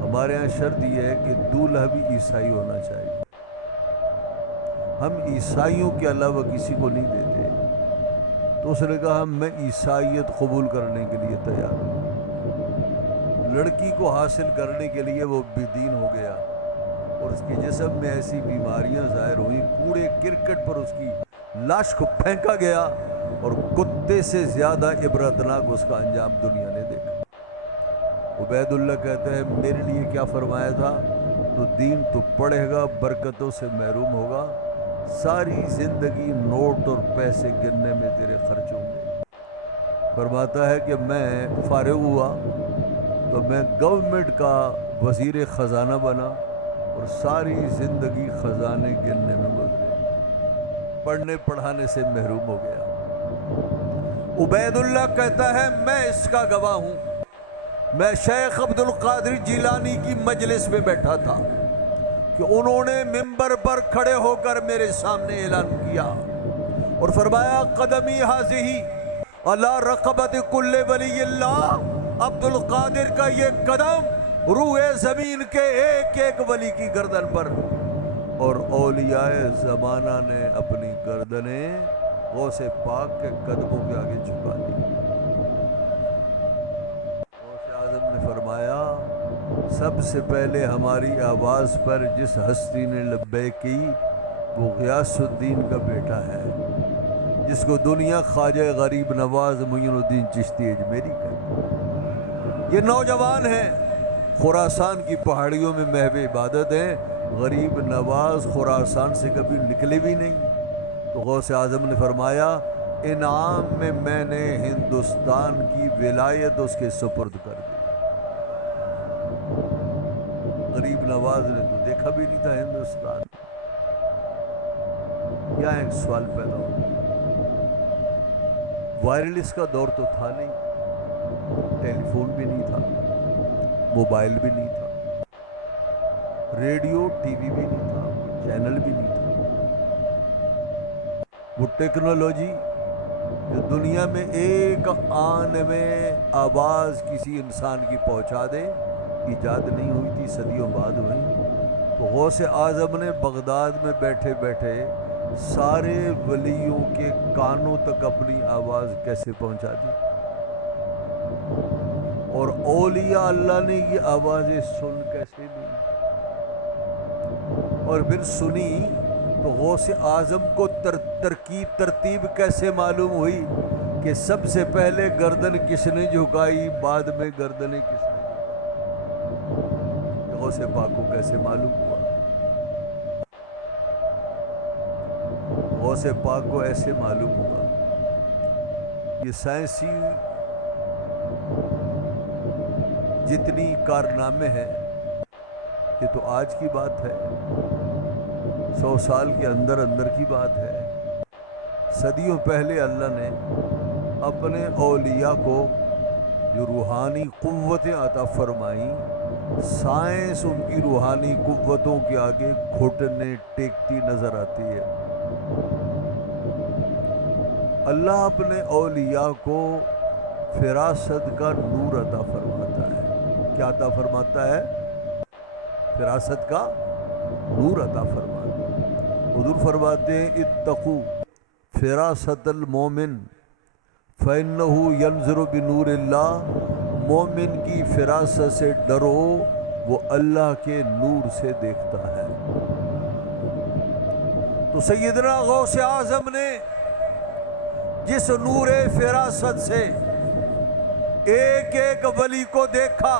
ہمارے ہاں شرط یہ ہے کہ دولہا بھی عیسائی ہونا چاہیے، ہم عیسائیوں کے علاوہ کسی کو نہیں دیتے۔ تو اس نے کہا میں عیسائیت قبول کرنے کے لیے تیار ہوں۔ لڑکی کو حاصل کرنے کے لیے وہ بے دین ہو گیا اور اس کے جسم میں ایسی بیماریاں ظاہر ہوئیں، کوڑے کرکٹ پر اس کی لاش کو پھینکا گیا اور کتے سے زیادہ عبرتناک اس کا انجام دنیا نے دیکھا۔ عبید اللہ کہتا ہے میرے لیے کیا فرمایا تھا، تو دین تو پڑھے گا، برکتوں سے محروم ہوگا، ساری زندگی نوٹ اور پیسے گننے میں تیرے خرچ ہوں گے۔ فرماتا ہے کہ میں فارغ ہوا تو میں گورنمنٹ کا وزیر خزانہ بنا اور ساری زندگی خزانے گننے میں گزرے، پڑھنے پڑھانے سے محروم ہو گیا۔ عبید اللہ کہتا ہے میں اس کا گواہ ہوں، میں شیخ عبد القادر جیلانی کی مجلس میں بیٹھا تھا کہ انہوں نے منبر پر کھڑے ہو کر میرے سامنے اعلان کیا اور فرمایا قدمی حاضی علی رقبت کل ولی اللہ، عبد القادر کا یہ قدم روئے زمین کے ایک ایک ولی کی گردن پر، اور اولیاء زمانہ نے اپنی گردنیں غوث پاک کے قدموں کے آگے جھکا دی۔ غوث اعظم نے فرمایا سب سے پہلے ہماری آواز پر جس ہستی نے لبیک کی وہ غیاث الدین کا بیٹا ہے، جس کو دنیا خواجہ غریب نواز معین الدین چشتی اجمیری کہتی۔ یہ نوجوان ہیں، خراسان کی پہاڑیوں میں محو عبادت ہیں، غریب نواز خراسان سے کبھی نکلے بھی نہیں۔ تو غوث اعظم نے فرمایا انعام میں میں نے ہندوستان کی ولایت اس کے سپرد کر دی۔ غریب نواز نے تو دیکھا بھی نہیں تھا ہندوستان۔ کیا ایک سوال پیدا ہو، وائرلیس کا دور تو تھا نہیں، ٹیلی فون بھی نہیں تھا، موبائل بھی نہیں تھا، ریڈیو ٹی وی بھی نہیں تھا، چینل بھی نہیں تھا۔ وہ ٹیکنالوجی جو دنیا میں ایک آن میں آواز کسی انسان کی پہنچا دے ایجاد نہیں ہوئی تھی، صدیوں بعد ہوئی۔ تو غوث اعظم نے بغداد میں بیٹھے بیٹھے سارے ولیوں کے کانوں تک اپنی آواز کیسے پہنچا دی، اور اولیاء اللہ نے یہ آوازیں سن کیسے لی، اور پھر سنی تو غوث اعظم کو ترتیب کیسے معلوم ہوئی کہ سب سے پہلے گردن کس نے جھکائی، بعد میں گردنیں کس نے جھکائی، غوث پاک کو کیسے معلوم ہوا؟ غوث پاک کو ایسے معلوم ہوا۔ یہ سائنسی جتنی کارنامے ہیں یہ تو آج کی بات ہے، 100 سال کے اندر کی بات ہے۔ صدیوں پہلے اللہ نے اپنے اولیاء کو جو روحانی قوتیں عطا فرمائیں، سائنس ان کی روحانی قوتوں کے آگے گھٹنے ٹیکتی نظر آتی ہے۔ اللہ اپنے اولیاء کو فراست کا نور عطا فرماتا ہے۔ کیا عطا فرماتا ہے؟ فراست کا نور عطا فرماتا ہے۔ حضور فرماتے ہیں اتقوا فراست المومن فإنه ينظر بنور اللہ، مومن کی فراست سے ڈرو، وہ اللہ کے نور سے دیکھتا ہے۔ تو سیدنا غوث اعظم نے جس نور فراست سے ایک ایک ولی کو دیکھا،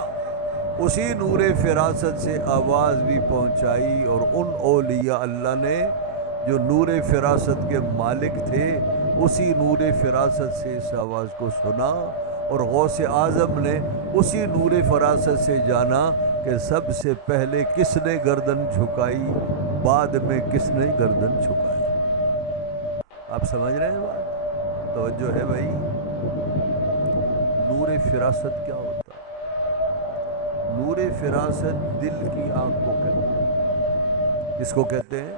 اسی نور فراست سے آواز بھی پہنچائی، اور ان اولیاء اللہ نے جو نور فراست کے مالک تھے اسی نور فراست سے اس آواز کو سنا، اور غوث اعظم نے اسی نور فراست سے جانا کہ سب سے پہلے کس نے گردن جھکائی، بعد میں کس نے گردن جھکائی۔ آپ سمجھ رہے ہیں بات؟ توجہ ہے بھائی؟ نور فراست کیا ہوتا ہے؟ نور فراست دل کی آنکھ کو کہتے ہیں۔ کس کو کہتے ہیں؟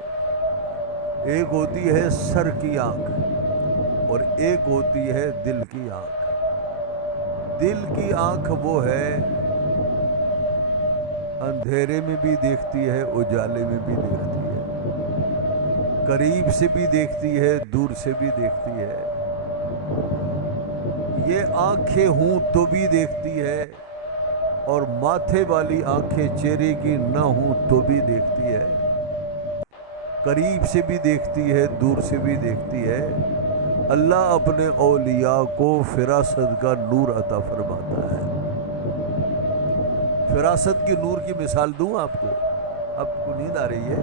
ایک ہوتی ہے سر کی آنکھ اور ایک ہوتی ہے دل کی آنکھ۔ دل کی آنکھ وہ ہے اندھیرے میں بھی دیکھتی ہے، اجالے میں بھی دیکھتی ہے، قریب سے بھی دیکھتی ہے، دور سے بھی دیکھتی ہے۔ یہ آنکھیں ہوں تو بھی دیکھتی ہے، اور ماتھے والی آنکھیں چہرے کی نہ ہوں تو بھی دیکھتی ہے، قریب سے بھی دیکھتی ہے، دور سے بھی دیکھتی ہے۔ اللہ اپنے اولیاء کو فراست کا نور عطا فرماتا ہے۔ فراست کی نور کی مثال دوں آپ کو؟ آپ کو نیند آ رہی ہے؟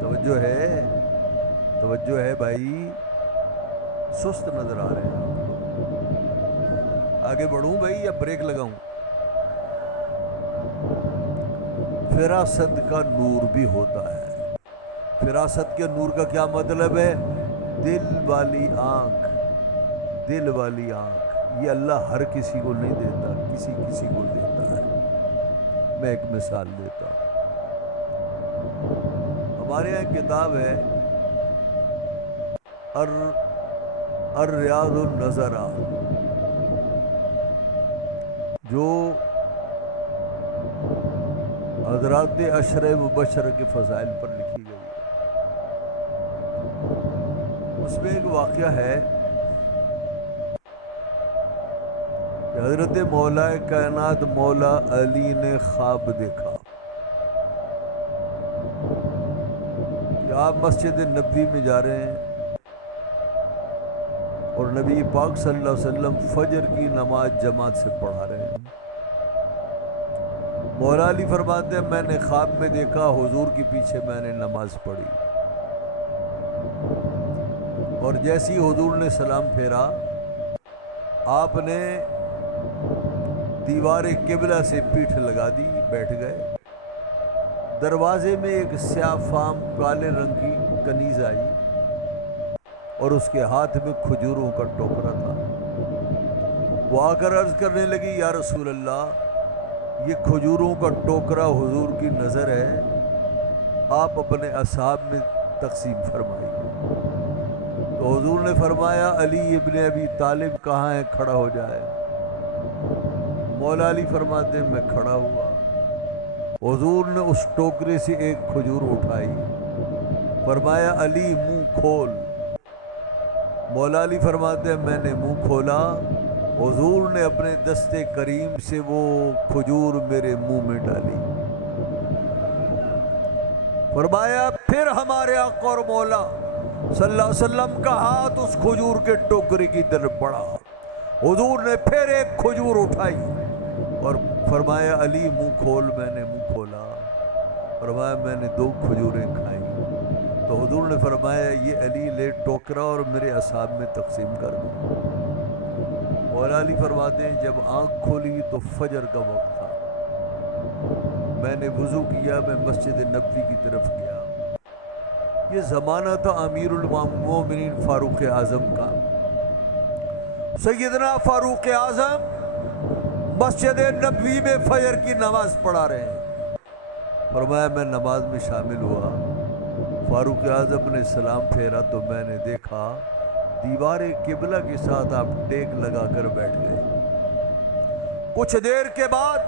توجہ ہے؟ توجہ ہے بھائی؟ سست نظر آ رہے ہیں آپ کو۔ آگے بڑھوں بھائی یا بریک لگاؤں؟ فراست کا نور بھی ہوتا ہے۔ فراست کے نور کا کیا مطلب ہے؟ دل والی آنکھ، دل والی آنکھ۔ یہ اللہ ہر کسی کو نہیں دیتا، کسی کسی کو دیتا ہے۔ میں ایک مثال دیتا ہوں۔ ہمارے یہاں ایک کتاب ہے الریاض النظرہ، جو حضرات عشرہ مبشرہ کے فضائل پر لکھی گئی ہے۔ اس میں ایک واقعہ ہے کہ حضرت مولا کائنات مولا علی نے خواب دیکھا کہ آپ مسجد نبوی میں جا رہے ہیں اور نبی پاک صلی اللہ علیہ وسلم فجر کی نماز جماعت سے پڑھا رہے ہیں۔ مولا علی فرماتے ہیں میں نے خواب میں دیکھا حضور کے پیچھے میں نے نماز پڑھی، اور جیسی حضور نے سلام پھیرا آپ نے دیوار قبلہ سے پیٹھ لگا دی، بیٹھ گئے۔ دروازے میں ایک سیاہ فام کالے رنگ کی کنیز آئی اور اس کے ہاتھ میں کھجوروں کا ٹوکرا تھا۔ وہ آ کر عرض کرنے لگی یا رسول اللہ، یہ کھجوروں کا ٹوکرا حضور کی نظر ہے، آپ اپنے اصحاب میں تقسیم فرمائیے۔ تو حضور نے فرمایا علی ابن ابی طالب کہاں ہے، کھڑا ہو جائے۔ مولا علی فرماتے ہیں میں کھڑا ہوا۔ حضور نے اس ٹوکرے سے ایک کھجور اٹھائی، فرمایا علی منہ کھول۔ مولا علی فرماتے ہیں میں نے منہ کھولا، حضور نے اپنے دست کریم سے وہ کھجور میرے منہ میں ڈالی۔ فرمایا پھر ہمارے آقا اور مولا صلی اللہ علیہ وسلم کا ہاتھ اس کھجور کے ٹوکرے کی طرف بڑھا، حضور نے پھر ایک کھجور اٹھائی اور فرمایا علی منہ کھول۔ میں نے منہ کھولا، فرمایا میں نے 2 کھجوریں کھائیں۔ تو حضور نے فرمایا یہ علی لے ٹوکرا اور میرے اصحاب میں تقسیم کر دو۔ مولا علی فرماتے ہیں جب آنکھ کھولی تو فجر کا وقت تھا، میں نے وضو کیا، میں مسجد نبوی کی طرف گیا۔ یہ زمانہ تھا امیر المومنین فاروق اعظم کا۔ سیدنا فاروق اعظم مسجد نبوی میں فجر کی نماز پڑھا رہے ہیں۔ فرمایا میں نماز میں شامل ہوا، فاروق اعظم نے سلام پھیرا تو میں نے دیکھا دیوار قبلہ کے ساتھ آپ ٹیک لگا کر بیٹھ گئے۔ کچھ دیر کے بعد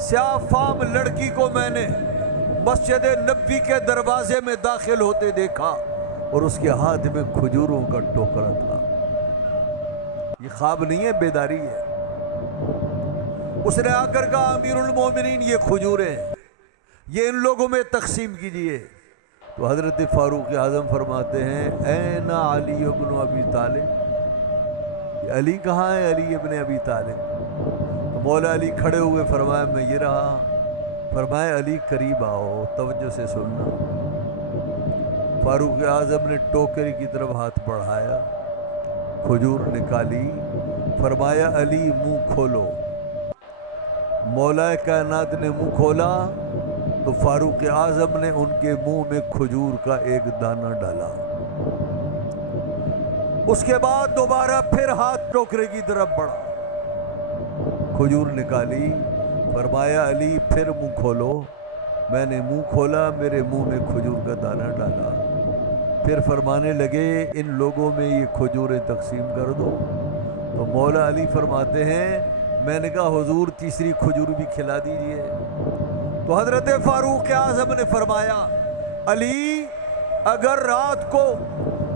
سیاہ فام لڑکی کو میں نے مسجد نبوی کے دروازے میں داخل ہوتے دیکھا اور اس کے ہاتھ میں کھجوروں کا ٹوکرا تھا۔ یہ خواب نہیں ہے، بیداری ہے۔ اس نے آ کر کہا امیر المومنین یہ کھجوریں ہیں، یہ ان لوگوں میں تقسیم کیجئے۔ تو حضرت فاروق اعظم فرماتے ہیں این علی ابن ابی طالب، یہ علی کہاں ہے؟ علی ابن ابی طالب۔ تو مولا علی کھڑے ہوئے، فرمایا میں یہ رہا۔ فرمایا علی قریب آؤ، توجہ سے سننا۔ فاروق اعظم نے ٹوکرے کی طرف ہاتھ بڑھایا، کھجور نکالی، فرمایا علی منہ کھولو۔ مولا کائنات نے منہ کھولا تو فاروق اعظم نے ان کے منہ میں کھجور کا ایک دانہ ڈالا۔ اس کے بعد دوبارہ پھر ہاتھ ٹوکرے کی طرف بڑھا، کھجور نکالی، فرمایا علی پھر منہ کھولو۔ میں نے منہ کھولا، میرے منہ میں کھجور کا دانہ ڈالا۔ پھر فرمانے لگے ان لوگوں میں یہ کھجوریں تقسیم کر دو۔ تو مولا علی فرماتے ہیں میں نے کہا حضور تیسری کھجور بھی کھلا دیجئے۔ تو حضرت فاروق اعظم نے فرمایا علی اگر رات کو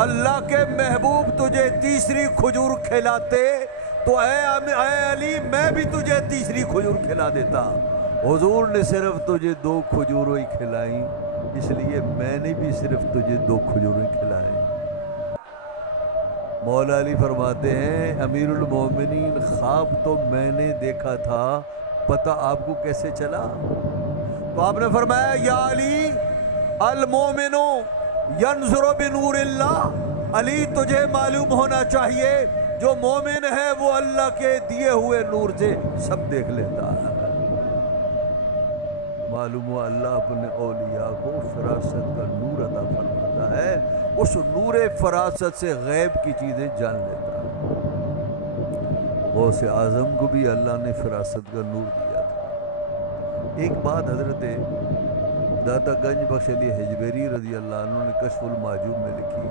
اللہ کے محبوب تجھے تیسری کھجور کھلاتے تو اے علی میں بھی تجھے تیسری کھجور کھلا دیتا۔ حضور نے صرف تجھے 2 کھجوریں کھلائیں، اس لیے میں نے بھی صرف تجھے 2 کھجوریں کھلائیں۔ مولا علی فرماتے ہیں امیر المومنین خواب تو میں نے دیکھا تھا، پتہ آپ کو کیسے چلا؟ تو آپ نے فرمایا یا علی المومن ینظر بنور اللہ، علی تجھے معلوم ہونا چاہیے جو مومن ہے وہ اللہ کے دیے ہوئے نور سے سب دیکھ لیتا ہے۔ معلوم ہوا اللہ اپنے اولیاء کو فراست کا نور عطا فرماتا ہے، اس نور فراست سے غیب کی چیزیں جان لیتا ہے۔ غوث اعظم کو بھی اللہ نے فراست کا نور دیا تھا۔ ایک بات حضرت داتا گنج بخش علی حجویری رضی اللہ عنہ نے کشف المعجوب میں لکھی،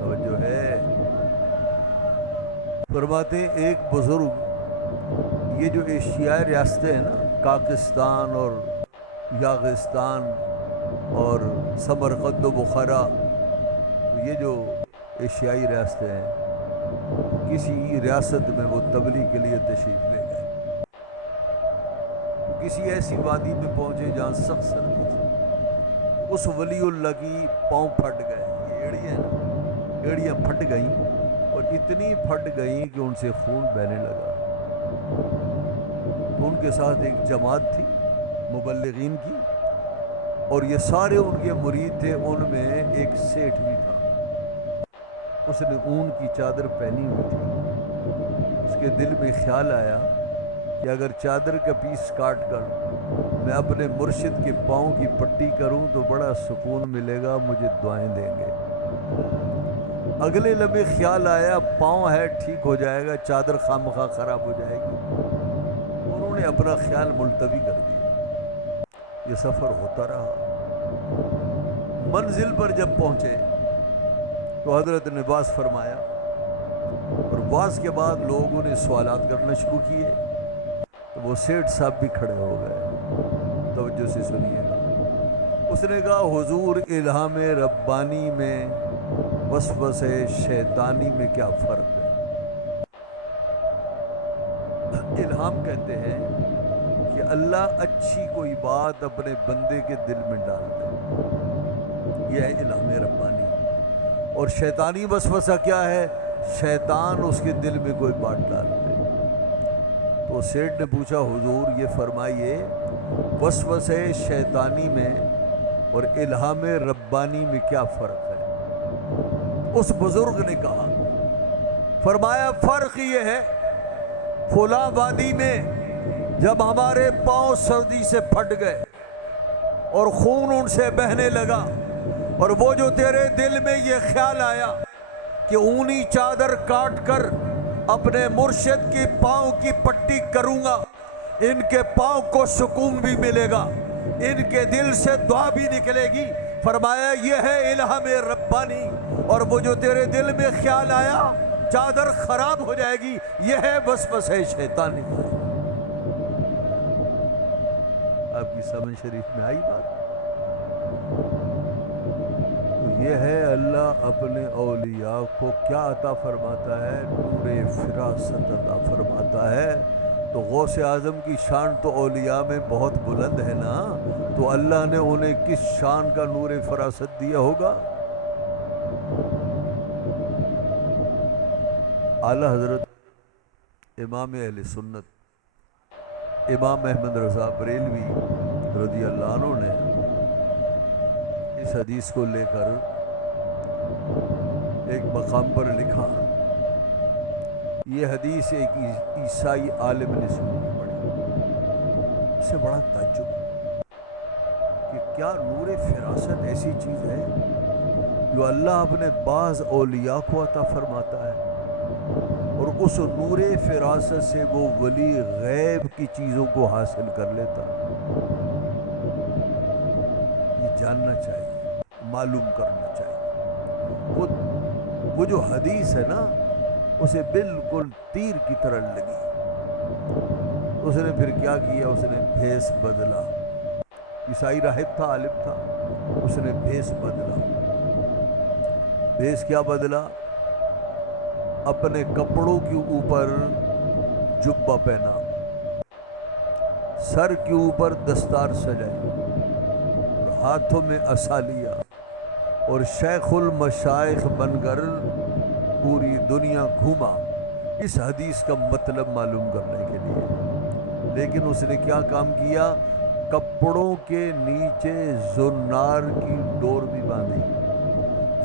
توجہ ہے، فرماتے ہیں ایک بزرگ، یہ جو ایشیائی ریاستیں ہیں نا پاکستان اور یاغستان اور سمرقند و بخارا، یہ جو ایشیائی ریاستیں ہیں، کسی ریاست میں وہ تبلیغ کے لیے تشریف لے گئے، کسی ایسی وادی میں پہنچے جہاں سخت سردی تھی، اس ولی اللہ کی پاؤں پھٹ گئے، یہ ایڑیاں نا، ایڑیاں پھٹ گئیں اور اتنی پھٹ گئیں کہ ان سے خون بہنے لگا۔ تو ان کے ساتھ ایک جماعت تھی مبلغین کی، اور یہ سارے ان کے مرید تھے، ان میں ایک سیٹھ بھی تھا، اس نے اون کی چادر پہنی ہوئی تھی۔ اس کے دل میں خیال آیا کہ اگر چادر کا پیس کاٹ کر میں اپنے مرشد کے پاؤں کی پٹی کروں تو بڑا سکون ملے گا، مجھے دعائیں دیں گے۔ اگلے لمحے خیال آیا پاؤں ہے ٹھیک ہو جائے گا، چادر خامخواہ خراب ہو جائے گی، انہوں نے اپنا خیال ملتوی کر دیا۔ یہ سفر ہوتا رہا، منزل پر جب پہنچے تو حضرت نے واز فرمایا، اور واز کے بعد لوگوں نے سوالات کرنا شروع کیے، تو وہ سیٹھ صاحب بھی کھڑے ہو گئے۔ توجہ سے سنیے گا۔ اس نے کہا حضور الہام ربانی میں وسوسے شیطانی میں کیا فرق ہے؟ الہام کہتے ہیں کہ اللہ اچھی کوئی بات اپنے بندے کے دل میں ڈال دے، یہ ہے الہام ربانی۔ اور شیطانی وسوسہ کیا ہے؟ شیطان اس کے دل میں کوئی بات ڈال دے۔ تو سیٹھ نے پوچھا حضور یہ فرمائیے وسوسے شیطانی میں اور الہام ربانی میں کیا فرق ہے؟ اس بزرگ نے کہا، فرمایا فرق یہ ہے فلاں وادی میں جب ہمارے پاؤں سردی سے پھٹ گئے اور خون ان سے بہنے لگا، اور وہ جو تیرے دل میں یہ خیال آیا کہ اونی چادر کاٹ کر اپنے مرشد کی پاؤں کی پٹی کروں گا، ان کے پاؤں کو سکون بھی ملے گا، ان کے دل سے دعا بھی نکلے گی، فرمایا یہ ہے الہام ربانی۔ اور وہ جو تیرے دل میں خیال آیا چادر خراب ہو جائے گی، یہ ہے وسوسہ شیطانی۔ آپ کی سمجھ شریف میں آئی بات؟ تو یہ ہے اللہ اپنے اولیاء کو کیا عطا فرماتا ہے؟ نور فراست عطا فرماتا ہے۔ تو غوث اعظم کی شان تو اولیاء میں بہت بلند ہے نا، تو اللہ نے انہیں کس شان کا نور فراست دیا ہوگا؟ اعلیٰ حضرت امام اہل سنت امام احمد رضا بریلوی رضی اللہ عنہ نے اس حدیث کو لے کر ایک مقام پر لکھا، یہ حدیث ایک عیسائی عالم نے سنی پڑھی، اس سے بڑا تعجب کہ کیا نور فراست ایسی چیز ہے جو اللہ اپنے بعض اولیاء کو عطا فرماتا ہے، اور اس نور فراست سے وہ ولی غیب کی چیزوں کو حاصل کر لیتا۔ یہ جاننا چاہیے، معلوم کرنا چاہیے۔ وہ جو حدیث ہے نا اسے بالکل تیر کی طرح لگی۔ اس نے پھر کیا کیا؟ اس نے بھیس بدلا۔ عیسائی راہب تھا، عالم تھا، اس نے بھیس بدلا۔ بھیس کیا بدلا؟ اپنے کپڑوں کے اوپر جبہ پہنا، سر کے اوپر دستار سجائی، اور ہاتھوں میں عصا لیا، اور شیخ المشائخ بن کر پوری دنیا گھوما اس حدیث کا مطلب معلوم کرنے کے لیے۔ لیکن اس نے کیا کام کیا؟ کپڑوں کے نیچے زنار کی ڈور بھی باندھی۔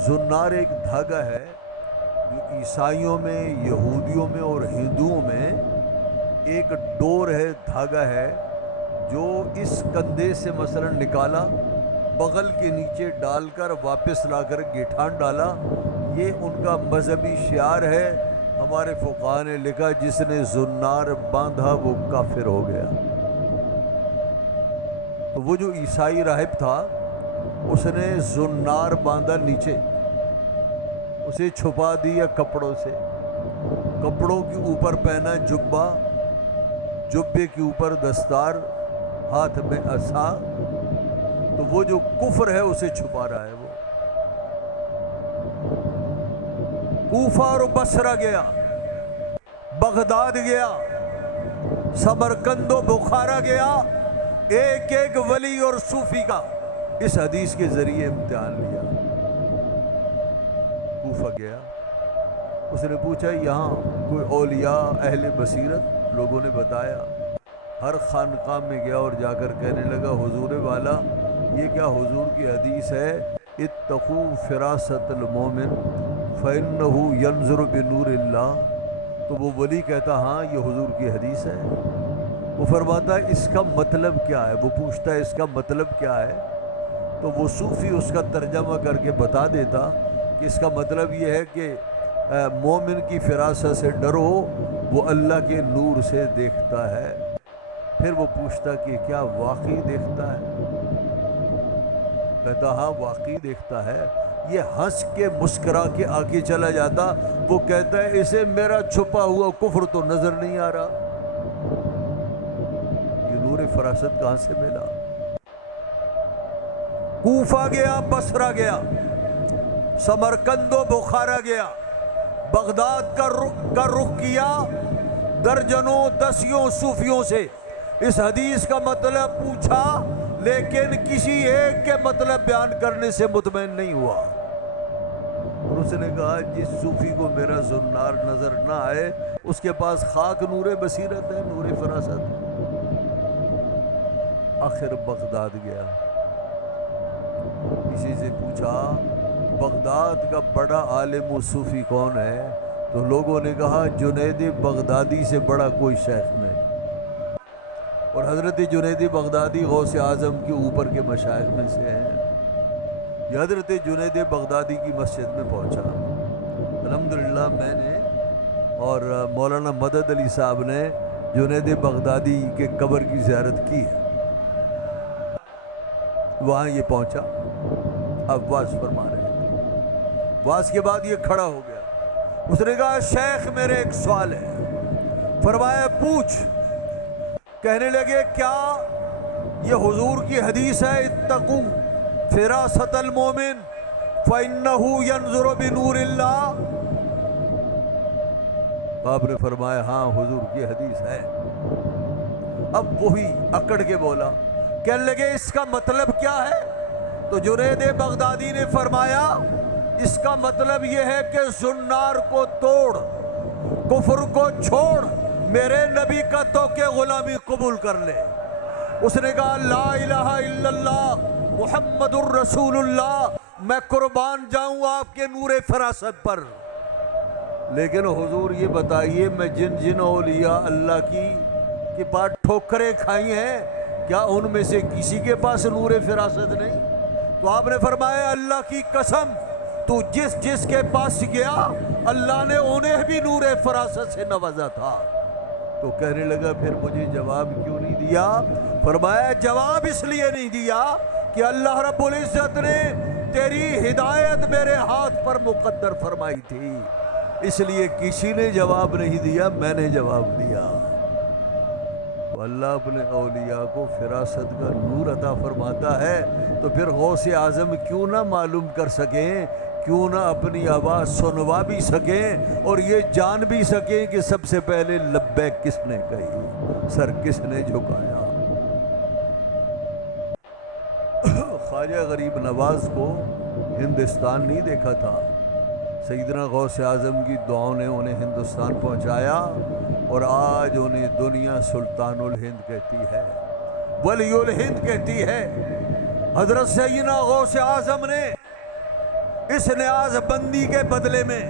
زنار ایک دھاگا ہے جو عیسائیوں میں، یہودیوں میں اور ہندوؤں میں ایک ڈور ہے، دھاگا ہے، جو اس کندھے سے مثلا نکالا، بغل کے نیچے ڈال کر واپس لا کر گیٹھان ڈالا، یہ ان کا مذہبی شعار ہے۔ ہمارے فقہاء نے لکھا جس نے زنار باندھا وہ کافر ہو گیا۔ تو وہ جو عیسائی راہب تھا اس نے زنار باندھا نیچے، اسے چھپا دیا کپڑوں سے، کپڑوں کے اوپر پہنا جبہ، جبے کے اوپر دستار، ہاتھ میں عصا۔ تو وہ جو کفر ہے اسے چھپا رہا ہے۔ وہ کوفہ اور بصرہ گیا، بغداد گیا، سمرقند و بخارا گیا، ایک ایک ولی اور صوفی کا اس حدیث کے ذریعے امتحان لیا۔ کوفہ گیا، اس نے پوچھا یہاں کوئی اولیاء اہل بصیرت؟ لوگوں نے بتایا۔ ہر خانقاہ میں گیا اور جا کر کہنے لگا حضور والا یہ کیا حضور کی حدیث ہے، اتقوا فراست المومن فإنہ ینظر بنور اللہ؟ تو وہ ولی کہتا ہاں یہ حضور کی حدیث ہے۔ وہ فرماتا ہے اس کا مطلب کیا ہے؟ وہ پوچھتا ہے اس کا مطلب کیا ہے؟ تو وہ صوفی اس کا ترجمہ کر کے بتا دیتا کہ اس کا مطلب یہ ہے کہ مومن کی فراست سے ڈرو، وہ اللہ کے نور سے دیکھتا ہے۔ پھر وہ پوچھتا کہ کیا واقعی دیکھتا ہے؟ کہتا ہاں واقعی دیکھتا ہے۔ یہ ہنس کے مسکرا کے آگے چلا جاتا۔ وہ کہتا ہے اسے میرا چھپا ہوا کفر تو نظر نہیں آ رہا، یہ نور فراست کہاں سے ملا؟ کوفہ گیا، بصرہ گیا، سمرقند و بخارا گیا، بغداد کا رخ کیا، درجنوں دسیوں صوفیوں سے اس حدیث کا مطلب پوچھا، لیکن کسی ایک کے مطلب بیان کرنے سے مطمئن نہیں ہوا۔ اور اس نے کہا جس صوفی کو میرا زنار نظر نہ آئے اس کے پاس خاک نور بصیرت ہے، نور فراست ہے۔ آخر بغداد گیا، کسی سے پوچھا بغداد کا بڑا عالم و صوفی کون ہے؟ تو لوگوں نے کہا جنید بغدادی سے بڑا کوئی شیخ نہیں۔ اور حضرت جنید بغدادی غوث اعظم کے اوپر کے مشائخ میں سے ہیں۔ یہ حضرت جنید بغدادی کی مسجد میں پہنچا، الحمدللہ میں نے اور مولانا مدد علی صاحب نے جنید بغدادی کے قبر کی زیارت کی ہے۔ وہاں یہ پہنچا، اب واز فرما رہے ہیں۔ واز کے بعد یہ کھڑا ہو گیا، اس نے کہا شیخ میرے ایک سوال ہے۔ فرمایا پوچھ۔ کہنے لگے کیا یہ حضور کی حدیث ہے اتقوا فراست المومن فإنہ ینظر بنور اللہ؟ آپ نے فرمایا ہاں حضور کی حدیث ہے۔ اب وہی اکڑ کے بولا، کہنے لگے اس کا مطلب کیا ہے؟ تو جنید بغدادی نے فرمایا اس کا مطلب یہ ہے کہ زنار کو توڑ، کفر کو چھوڑ، میرے نبی کا تو کہ غلامی قبول کر لے۔ اس نے کہا لا الہ الا اللہ محمد الرسول اللہ، میں قربان جاؤں آپ کے نور فراست پر۔ لیکن حضور یہ بتائیے میں جن اولیاء اللہ کی پاس ٹھوکریں کھائی ہیں، کیا ان میں سے کسی کے پاس نور فراست نہیں؟ تو آپ نے فرمایا اللہ کی قسم تو جس کے پاس گیا اللہ نے انہیں بھی نور فراست سے نوازا تھا۔ تو کہنے لگا پھر مجھے جواب کیوں نہیں دیا؟ فرمایا جواب اس لیے نہیں دیا کہ اللہ رب العزت نے تیری ہدایت میرے ہاتھ پر مقدر فرمائی تھی، اس لیے کسی نے جواب نہیں دیا، میں نے جواب دیا۔ اللہ اپنے اولیاء کو فراست کا نور عطا فرماتا ہے، تو پھر غوث اعظم کیوں نہ معلوم کر سکیں، کیوں نہ اپنی آواز سنوا بھی سکیں اور یہ جان بھی سکیں کہ سب سے پہلے لبیک کس نے کہی، سر کس نے جھکایا۔ خواجہ غریب نواز کو ہندوستان نہیں دیکھا تھا، سیدنا غوث اعظم کی دعاؤں نے انہیں ہندوستان پہنچایا، اور آج انہیں دنیا سلطان الہند کہتی ہے، ولی الہند کہتی ہے۔ حضرت سیدنا غوث اعظم نے اس نیاز بندی کے بدلے میں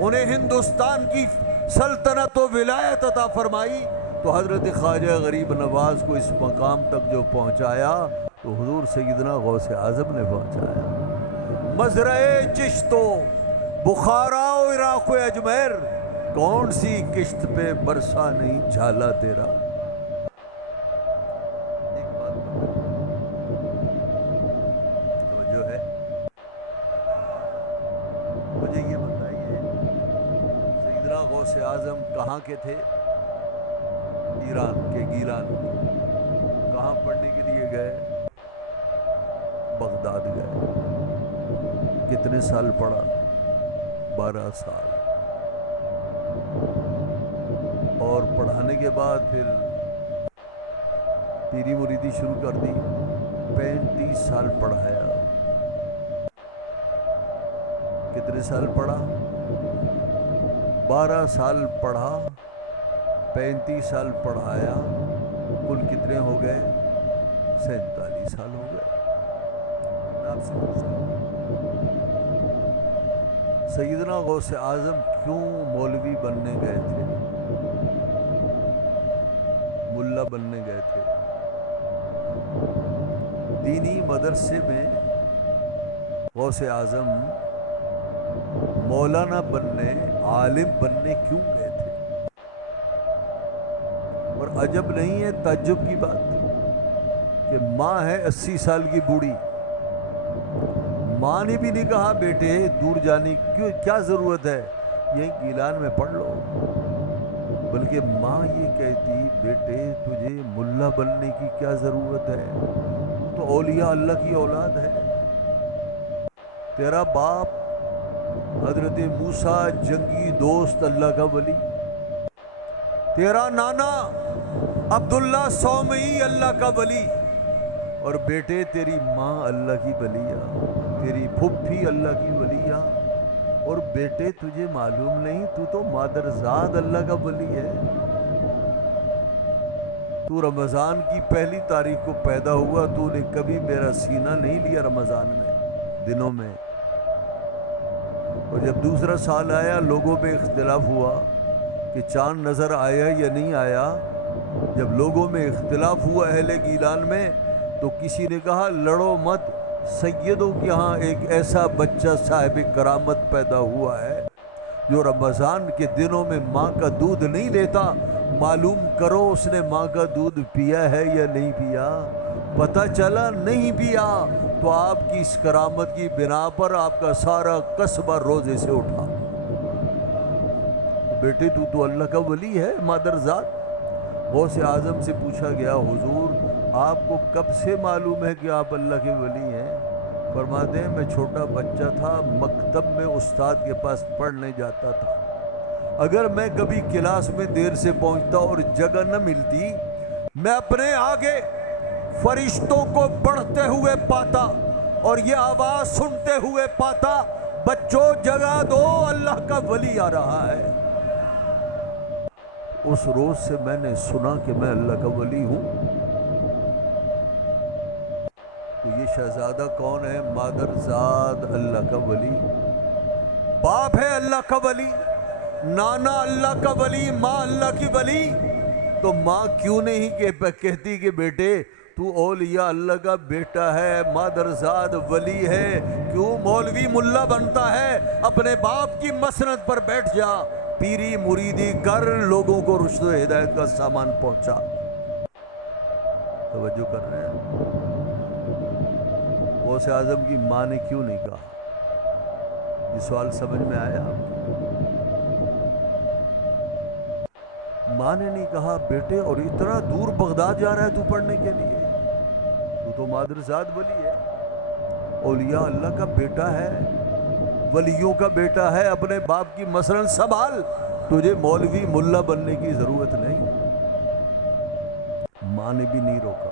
انہیں ہندوستان کی سلطنت و ولایت عطا فرمائی، تو حضرت خواجہ غریب نواز کو اس مقام تک جو پہنچایا تو حضور سیدنا غوث اعظم نے پہنچایا۔ مزرعے چشت و بخارا و عراق و اجمیر، کون سی کشت پہ برسا نہیں جھالا تیرا۔ ایک بات توجہ ہے، مجھے یہ بتائیے سیدنا غوث اعظم کہاں کے تھے؟ ایران کے گیلان۔ کہاں پڑھنے کے لیے گئے؟ بغداد گئے۔ کتنے سال پڑھا؟ 12 سال۔ اور پڑھانے کے بعد پھر پیری مریدی شروع کر دی، 35 سال پڑھایا۔ کتنے سال پڑھا؟ 12 سال پڑھا، 35 سال پڑھایا، کل کتنے ہو گئے؟ 47 سال ہو گئے۔ میں آپ سے پوچھتا ہوں سیدنا غوث اعظم کیوں مولوی بننے گئے تھے، ملا بننے گئے تھے؟ دینی مدرسے میں غوث اعظم مولانا بننے، عالم بننے کیوں گئے تھے؟ اور عجب نہیں ہے، تعجب کی بات کہ ماں ہے 80 سال کی بوڑھی، ماں نے بھی نہیں کہا بیٹے دور جانے کی کیا ضرورت ہے، یہیں گیلان میں پڑھ لو، بلکہ ماں یہ کہتی بیٹے تجھے ملا بننے کی کیا ضرورت ہے، تو اولیاء اللہ کی اولاد ہے. تیرا باپ حضرت موسیٰ جنگی دوست اللہ کا ولی، تیرا نانا عبداللہ سومئی اللہ کا ولی، اور بیٹے تیری ماں اللہ کی ولیہ، تیری پھپھی اللہ کی ولیہ، اور بیٹے تجھے معلوم نہیں تو مادرزاد اللہ کا ولی ہے. تو رمضان کی پہلی تاریخ کو پیدا ہوا، تو نے کبھی میرا سینہ نہیں لیا رمضان میں دنوں میں، اور جب دوسرا سال آیا لوگوں میں اختلاف ہوا کہ چاند نظر آیا یا نہیں آیا. جب لوگوں میں اختلاف ہوا اہل گیلان میں، تو کسی نے کہا لڑو مت، سیدوں کے ہاں ایک ایسا بچہ صاحب کرامت پیدا ہوا ہے جو رمضان کے دنوں میں ماں کا دودھ نہیں لیتا، معلوم کرو اس نے ماں کا دودھ پیا ہے یا نہیں پیا. پتہ چلا نہیں پیا، تو آپ کی اس کرامت کی بنا پر آپ کا سارا قصبہ روزے سے اٹھا. بیٹے تو اللہ کا ولی ہے مادرزاد. غوث اعظم سے پوچھا گیا حضور آپ کو کب سے معلوم ہے کہ آپ اللہ کے ولی ہیں؟ فرماتے ہیں میں چھوٹا بچہ تھا، مکتب میں استاد کے پاس پڑھنے جاتا تھا. اگر میں کبھی کلاس میں دیر سے پہنچتا اور جگہ نہ ملتی، میں اپنے آگے فرشتوں کو بڑھتے ہوئے پاتا اور یہ آواز سنتے ہوئے پاتا، بچوں جگہ دو اللہ کا ولی آ رہا ہے. اس روز سے میں نے سنا کہ میں اللہ کا ولی ہوں. تو یہ شہزادہ کون ہے؟ مادرزاد اللہ کا ولی. باپ ہے اللہ کا ولی، نانا اللہ کا ولی، ماں اللہ کی ولی. تو ماں کیوں نہیں کہتی کہ بیٹے تو اولیاء اللہ کا بیٹا ہے، مادرزاد ولی ہے؟ کیوں مولوی ملا بنتا ہے؟ اپنے باپ کی مسند پر بیٹھ جا، پیری مریدی کر، لوگوں کو رشد و ہدایت کا سامان پہنچا. توجہ کر رہے ہیں؟ غوث اعظم کی ماں نے کیوں نہیں کہا؟ یہ سوال سمجھ میں آیا آپ کو؟ ماں نے نہیں کہا بیٹے اور اتنا دور بغداد جا رہا ہے تو پڑھنے کے لیے؟ تو مادرزاد ولی ہے، اولیاء اللہ کا بیٹا ہے، ولیوں کا بیٹا ہے، اپنے باپ کی مسند سنبھال، تجھے مولوی ملا بننے کی ضرورت نہیں. ماں نے بھی نہیں روکا،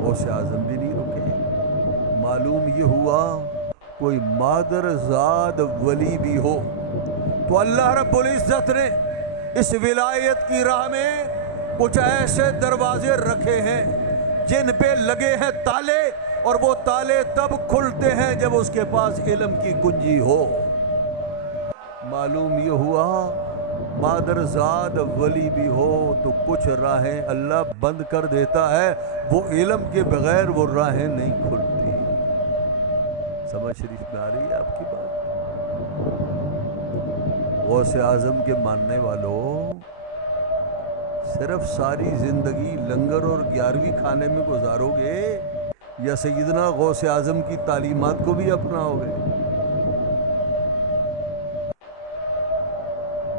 غوث اعظم بھی نہیں روکے. معلوم یہ ہوا کوئی مادرزاد ولی بھی ہو تو اللہ رب العزت نے اس ولایت کی راہ میں کچھ ایسے دروازے رکھے ہیں جن پہ لگے ہیں تالے، اور وہ تالے تب کھلتے ہیں جب اس کے پاس علم کی کنجی ہو. معلوم یہ ہوا مادرزاد ولی بھی ہو تو کچھ راہیں اللہ بند کر دیتا ہے، وہ علم کے بغیر وہ راہیں نہیں کھلتی. سمجھ شریف میں آ رہی ہے آپ کی بات؟ غوث اعظم کے ماننے والوں، صرف ساری زندگی لنگر اور 11ویں کھانے میں گزارو گے یا سیدنا غوث اعظم کی تعلیمات کو بھی اپناؤ گے؟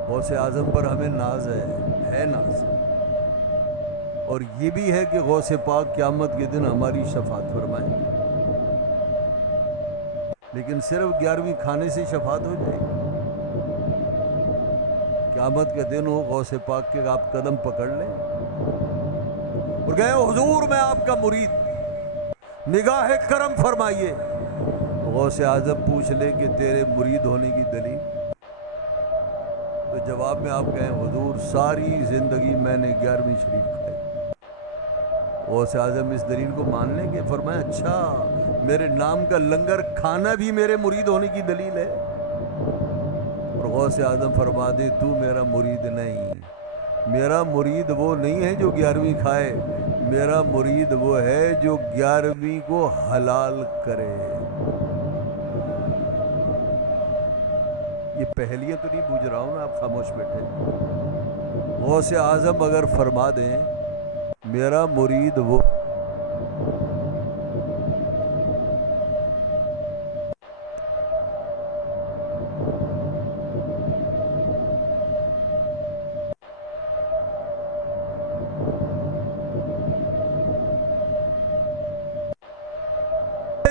غوث اعظم پر ہمیں ناز ہے ناز، اور یہ بھی ہے کہ غوث پاک قیامت کے دن ہماری شفاعت فرمائیں گے. لیکن صرف 11ویں کھانے سے شفاعت ہو جائے گی؟ قیامت کے دن ہو غوث پاک کے آپ قدم پکڑ لیں اور کہیں حضور میں آپ کا مرید، نگاہ کرم فرمائیے. غوث اعظم پوچھ لے کہ تیرے مرید ہونے کی دلیل، تو جواب میں آپ کہیں حضور ساری زندگی میں نے 11ویں شریف کھائی. غوث اعظم اس دلیل کو مان لیں گے؟ فرمایا اچھا میرے نام کا لنگر کھانا بھی میرے مرید ہونے کی دلیل ہے؟ اور غوث اعظم فرما دے تو میرا مرید نہیں. میرا مرید وہ نہیں ہے جو 11ویں کھائے، میرا مرید وہ ہے جو 11ویں کو حلال کرے. یہ پہلیاں تو نہیں بوجھ رہا ہوں نا، آپ خاموش بیٹھے. غوث اعظم اگر فرما دیں میرا مرید وہ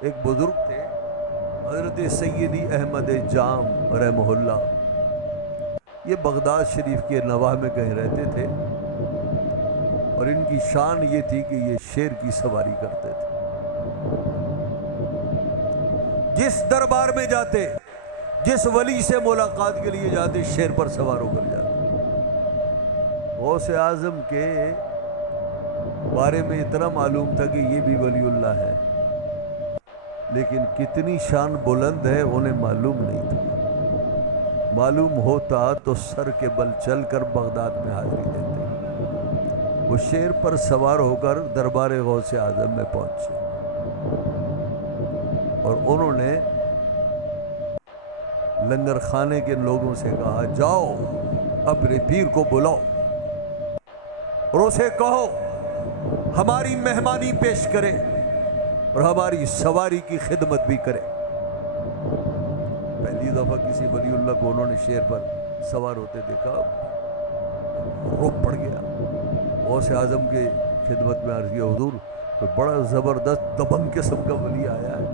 ایک بزرگ تھے حضرت سیدی احمد جام رحمہ اللہ، یہ بغداد شریف کے نواح میں کہیں رہتے تھے، اور ان کی شان یہ تھی کہ یہ شیر کی سواری کرتے تھے۔ جس دربار میں جاتے، جس ولی سے ملاقات کے لیے جاتے، شیر پر سوار ہو کر جاتے۔ غوث اعظم کے بارے میں اتنا معلوم تھا کہ یہ بھی ولی اللہ ہے، لیکن کتنی شان بلند ہے انہیں معلوم نہیں تھا۔ معلوم ہوتا تو سر کے بل چل کر بغداد میں حاضری دیتے۔ وہ شیر پر سوار ہو کر دربار غوث اعظم میں پہنچے، اور انہوں نے لنگر خانے کے لوگوں سے کہا، جاؤ اپنے پیر کو بلاؤ اور اسے کہو ہماری مہمانی پیش کرے اور ہماری سواری کی خدمت بھی کرے۔ پہلی دفعہ کسی ولی اللہ کو انہوں نے شیر پر سوار ہوتے دیکھا، رعب پڑ گیا۔ غوث اعظم کے خدمت میں عرض کیا، حضور تو بڑا زبردست دبنگ قسم کا ولی آیا ہے،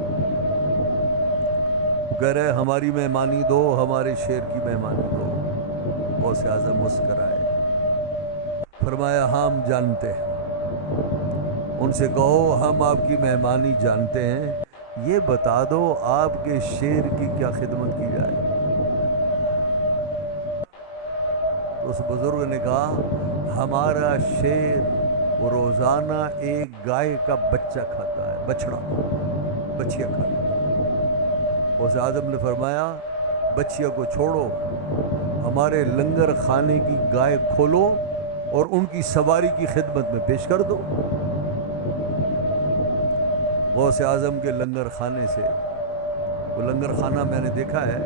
وہ کہہ رہے ہماری مہمانی دو، ہمارے شیر کی مہمانی دو۔ غوث اعظم مسکرائے، فرمایا ہاں ہم جانتے ہیں۔ ان سے کہو ہم آپ کی مہمانی جانتے ہیں، یہ بتا دو آپ کے شیر کی کیا خدمت کی جائے۔ تو اس بزرگ نے کہا، ہمارا شیر وہ روزانہ ایک گائے کا بچہ کھاتا ہے، بچڑا، بچیا کھاتا ہے۔ غوث اعظم نے فرمایا، بچیا کو چھوڑو، ہمارے لنگر خانے کی گائے کھولو اور ان کی سواری کی خدمت میں پیش کر دو۔ غوث اعظم کے لنگر خانے سے، وہ لنگر خانہ میں نے دیکھا ہے،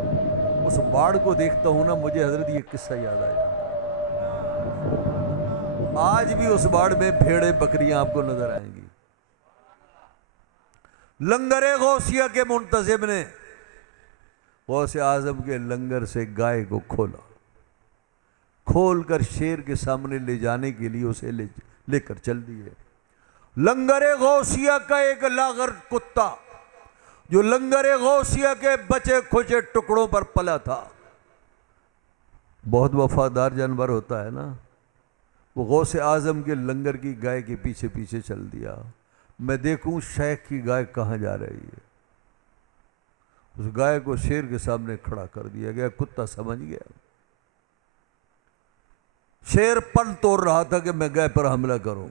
اس باڑ کو دیکھتا ہوں نا، مجھے حضرت یہ قصہ یاد آیا۔ آج بھی اس باڑ میں بھیڑیں بکریاں آپ کو نظر آئیں گی۔ لنگر غوثیہ کے منتظم نے غوث اعظم کے لنگر سے گائے کو کھولا، کھول کر شیر کے سامنے لے جانے کے لیے اسے لے کر چل دیے۔ لنگر غوثیہ کا ایک لاغر کتا جو لنگر غوثیہ کے بچے کھچے ٹکڑوں پر پلا تھا، بہت وفادار جانور ہوتا ہے نا، وہ غوث اعظم کے لنگر کی گائے کے پیچھے پیچھے چل دیا۔ میں دیکھوں شیخ کی گائے کہاں جا رہی ہے۔ اس گائے کو شیر کے سامنے کھڑا کر دیا گیا، کتا سمجھ گیا۔ شیر پل توڑ رہا تھا کہ میں گائے پر حملہ کروں،